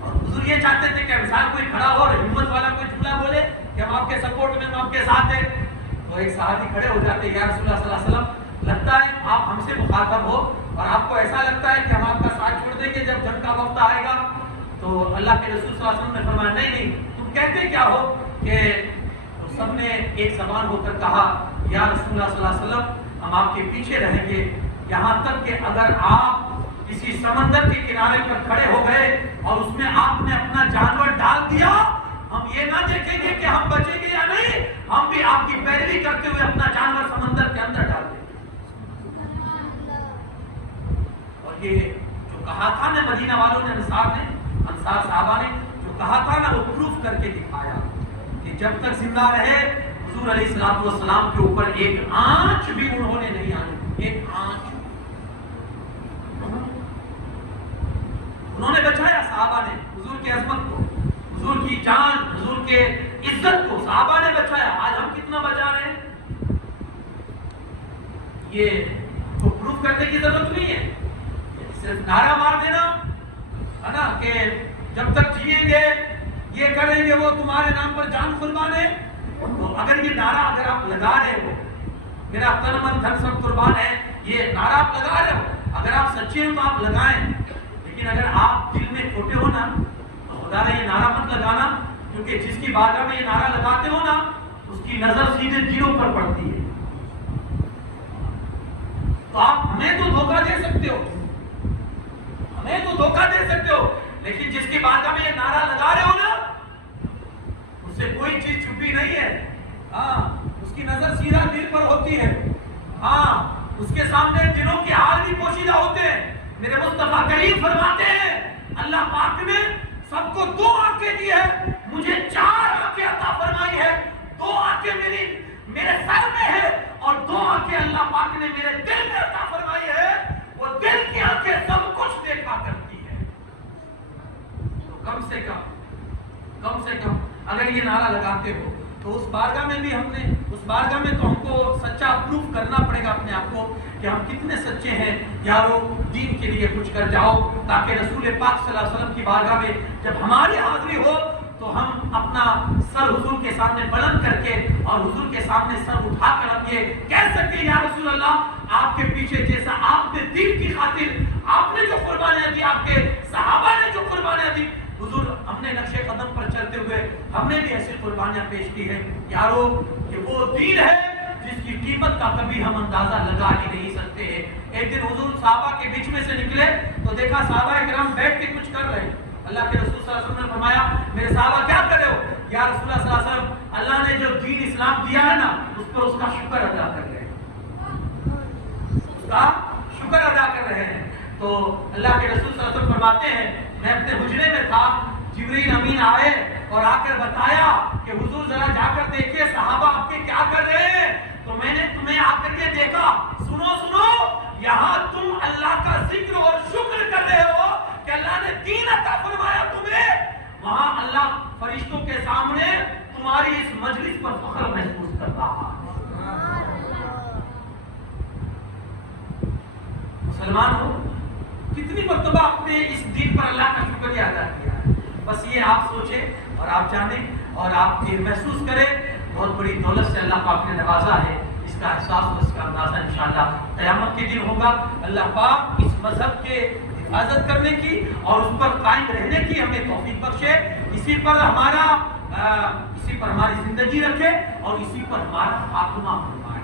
اور حضور یہ چاہتے تھے کہ انصار کوئی کھڑا ہو اور ہمت والا کوئی جملہ بولے کہ ہم آپ کے سپورٹ میں، ہم آپ کے ساتھ ہیں۔ تو ایک صحابی کھڑے ہو جاتے، یا رسول اللہ صلی اللہ علیہ وسلم، لگتا ہے آپ ہم سے مخاطب ہو اور آپ کو ایسا لگتا ہے کہ ہم آپ کا ساتھ چھوڑ دیں گے جب جنگ کا وقت آئے گا۔ تو اللہ کے رسول صلی اللہ علیہ وسلم نے فرمایا نہیں نہیں، تم کہتے کیا ہو؟ کہ سب نے ایک زبان ہو کر کہا، یا رسول اللہ صلی اللہ علیہ وسلم، ہم آپ کے پیچھے رہیں گے یہاں تک کہ اگر آپ کسی سمندر کے کنارے پر کھڑے ہو گئے اور اس میں آپ نے اپنا جانور ڈال دیا، ہم یہ نہ دیکھیں گے کہ ہم بچیں گے یا نہیں، ہم بھی آپ کی پیروی کرتے ہوئے اپنا جانور سمندر کے اندر ڈال دیں گے۔ اور یہ جو کہا تھا نا مدینہ والوں نے، انصار صحابہ نے جو کہا تھا نا، وہ پروف کر کے دکھایا کہ جب تک زندہ رہے حضور علیہ الصلوۃ والسلام کے اوپر ایک آنچ بھی انہوں نے نہیں آنی، ایک آنچ انہوں نے بچایا۔ صحابہ نے حضور کی عظمت کو، حضور کی جان، حضور کے عزت کو صحابہ نے بچایا۔ آج ہم کتنا بچا رہے ہیں؟ یہ کو پروف کرنے کی ضرورت نہیں ہے، صرف نعرہ مار دینا ہے نا کہ جب تک جیئیں گے یہ کریں گے، وہ تمہارے نام پر جان قربان ہے۔ اگر یہ نعرہ اگر آپ لگا رہے ہو، میرا تن من دھن سب قربان ہے، یہ نعرہ آپ لگا رہے ہو، اگر آپ سچے ہیں تو آپ لگائیں، لیکن اگر آپ دل میں کھوٹے ہو نا تو خدا نے یہ نعرہ مت لگانا، کیونکہ جس کی بارگاہ میں یہ نعرہ لگاتے ہو نا اس کی نظر سیدھے دلوں پر پڑتی ہے۔ تو آپ ہمیں تو دھوکہ دے سکتے ہو، ہمیں تو دھوکہ دے سکتے ہو، لیکن جس کی بارگاہ میں یہ نعرہ لگا رہے ہو نا، اس سے کوئی چیز چھپی نہیں ہے. ہاں، اس کی نظر سیدھا دل پر ہوتی ہے. ہاں، اس کے سامنے دلوں کے حال بھی پوشیدہ ہوتے ہیں. میرے مصطفیٰ کریم فرماتے ہیں اللہ پاک نے سب کو 2 آنکھیں دی ہے، مجھے 4 آنکھیں عطا فرمائی ہے. 2 آنکھیں میرے سر میں ہے اور 2 آنکھیں اللہ پاک نے میرے دل میں عطا فرمائی ہے. وہ دل کی آنکھیں سب کچھ دیکھا کرتی ہے. تو کم سے کم اگر یہ نعرہ لگاتے ہو تو اس بارگاہ میں بھی اس بارگاہ میں تو ہم کو سچا پروف کرنا پڑے گا اپنے آپ کو کہ ہم کتنے سچے ہیں. یارو دین کے لیے کچھ کر جاؤ، تاکہ رسول پاک صلی اللہ علیہ وسلم کی بارگاہ میں جب ہماری حاضری ہو تو ہم اپنا سر حضور کے سامنے بلند کر کے اور حضور کے سامنے سر اٹھا کر ہم یہ کہہ سکتے ہیں یا رسول اللہ، آپ کے پیچھے جیسا آپ نے دین کی خاطر آپ نے جو قربانیاں دی، آپ کے صحابہ نے جو قربانیاں دی، حضور ہم نے نقش قدم پر چلتے ہوئے ہم نے بھی ایسی قربانیاں پیش کی ہیں. یارو یہ وہ دین ہے جس کی قیمت کا کبھی ہم اندازہ لگا ہی نہیں سکتے ہیں. ایک دن حضور صحابہ کے بیچ میں سے نکلے تو دیکھا صحابہ کرام بیٹھ کے کچھ کر رہے ہیں. اللہ کے رسول صلی اللہ علیہ وسلم نے فرمایا میرے صحابہ کیا کر رہے ہو؟ یا رسول اللہ صلی اللہ علیہ وسلم، اللہ نے جو دین اسلام دیا ہے نا اس پر اس کا شکر ادا کر رہے ہیں، اس کا شکر ادا کر رہے ہیں. تو اللہ کے رسول صلی اللہ علیہ وسلم فرماتے ہیں میں اپنے حجرے میں تھا، جبرائیل امین آئے اور آ کر بتایا کہ حضور ذرا جا کر دیکھیے صحابہ آپ کے کیا کر رہے ہیں. تو میں نے تمہیں آ کر کے دیکھا، سنو یہاں تم اللہ کا ذکر اور شکر کر رہے ہو کہ اللہ نے دین عطا فرمایا تمہیں. وہاں اللہ فرشتوں کے سامنے تمہاری اس مجلس پر فخر محسوس کر رہا. مسلمان ہو، کتنی مرتبہ اپنے اس دین پر اللہ کا شکریہ ادا کیا ہے. بس یہ آپ سوچیں اور آپ جانیں اور آپ یہ محسوس کریں بہت بڑی دولت سے اللہ پاک نے نوازا ہے. اس کا احساس اور اس کا اندازہ انشاءاللہ قیامت کے دن ہوگا. اللہ پاک اس مذہب کے حفاظت کرنے کی اور اس پر قائم رہنے کی ہمیں توفیق بخشے. اسی پر ہماری زندگی رکھے اور اسی پر ہمارا خاتمہ فرمائے.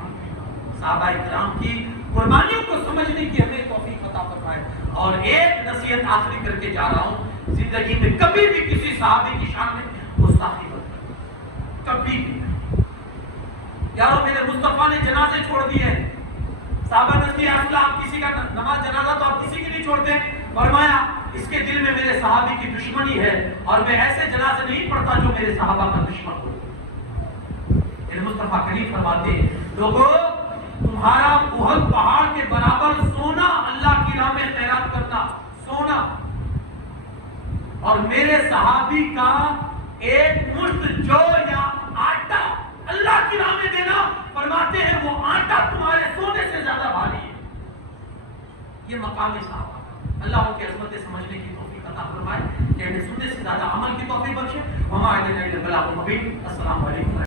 صحابہ کرام کی قربانیوں کو سمجھنے کی ہمیں توفیق عطا فرمائے. اور ایک نصیحت آخری کر کے جا رہا ہوں، زندگی میں کبھی بھی کسی صحابی کی شان میں گستاخی مت کرو، کبھی بھی. یارو میرے مصطفیٰ نے جنازے چھوڑ دیے. صحابہ نے کہا یا رسول اللہ آپ کسی کا نماز جنازہ تو آپ کسی کی نہیں چھوڑتے. فرمایا اس کے دل میں میرے صحابی کی دشمنی ہے اور میں ایسے جنازے نہیں پڑھتا جو میرے صحابہ کا دشمن ہو. میرے مصطفیٰ کریم فرماتے ہیں لوگوں تمہارا احد پہاڑ کے برابر سونا اللہ کی راہ میں خیرات کرنا، سونا، اور میرے صحابی کا ایک مشت جو یا آٹا اللہ کی راہ میں دینا، فرماتے ہیں وہ آٹا تمہارے سونے سے زیادہ بھاری ہے. یہ مقام صحابہ. اللہ ان کی عظمت سمجھنے کی توفیق عطا فرمائے، کہ سننے سے زیادہ عمل کی توفیق بخشے. وما علینا الا البلاغ المبین. السلام علیکم.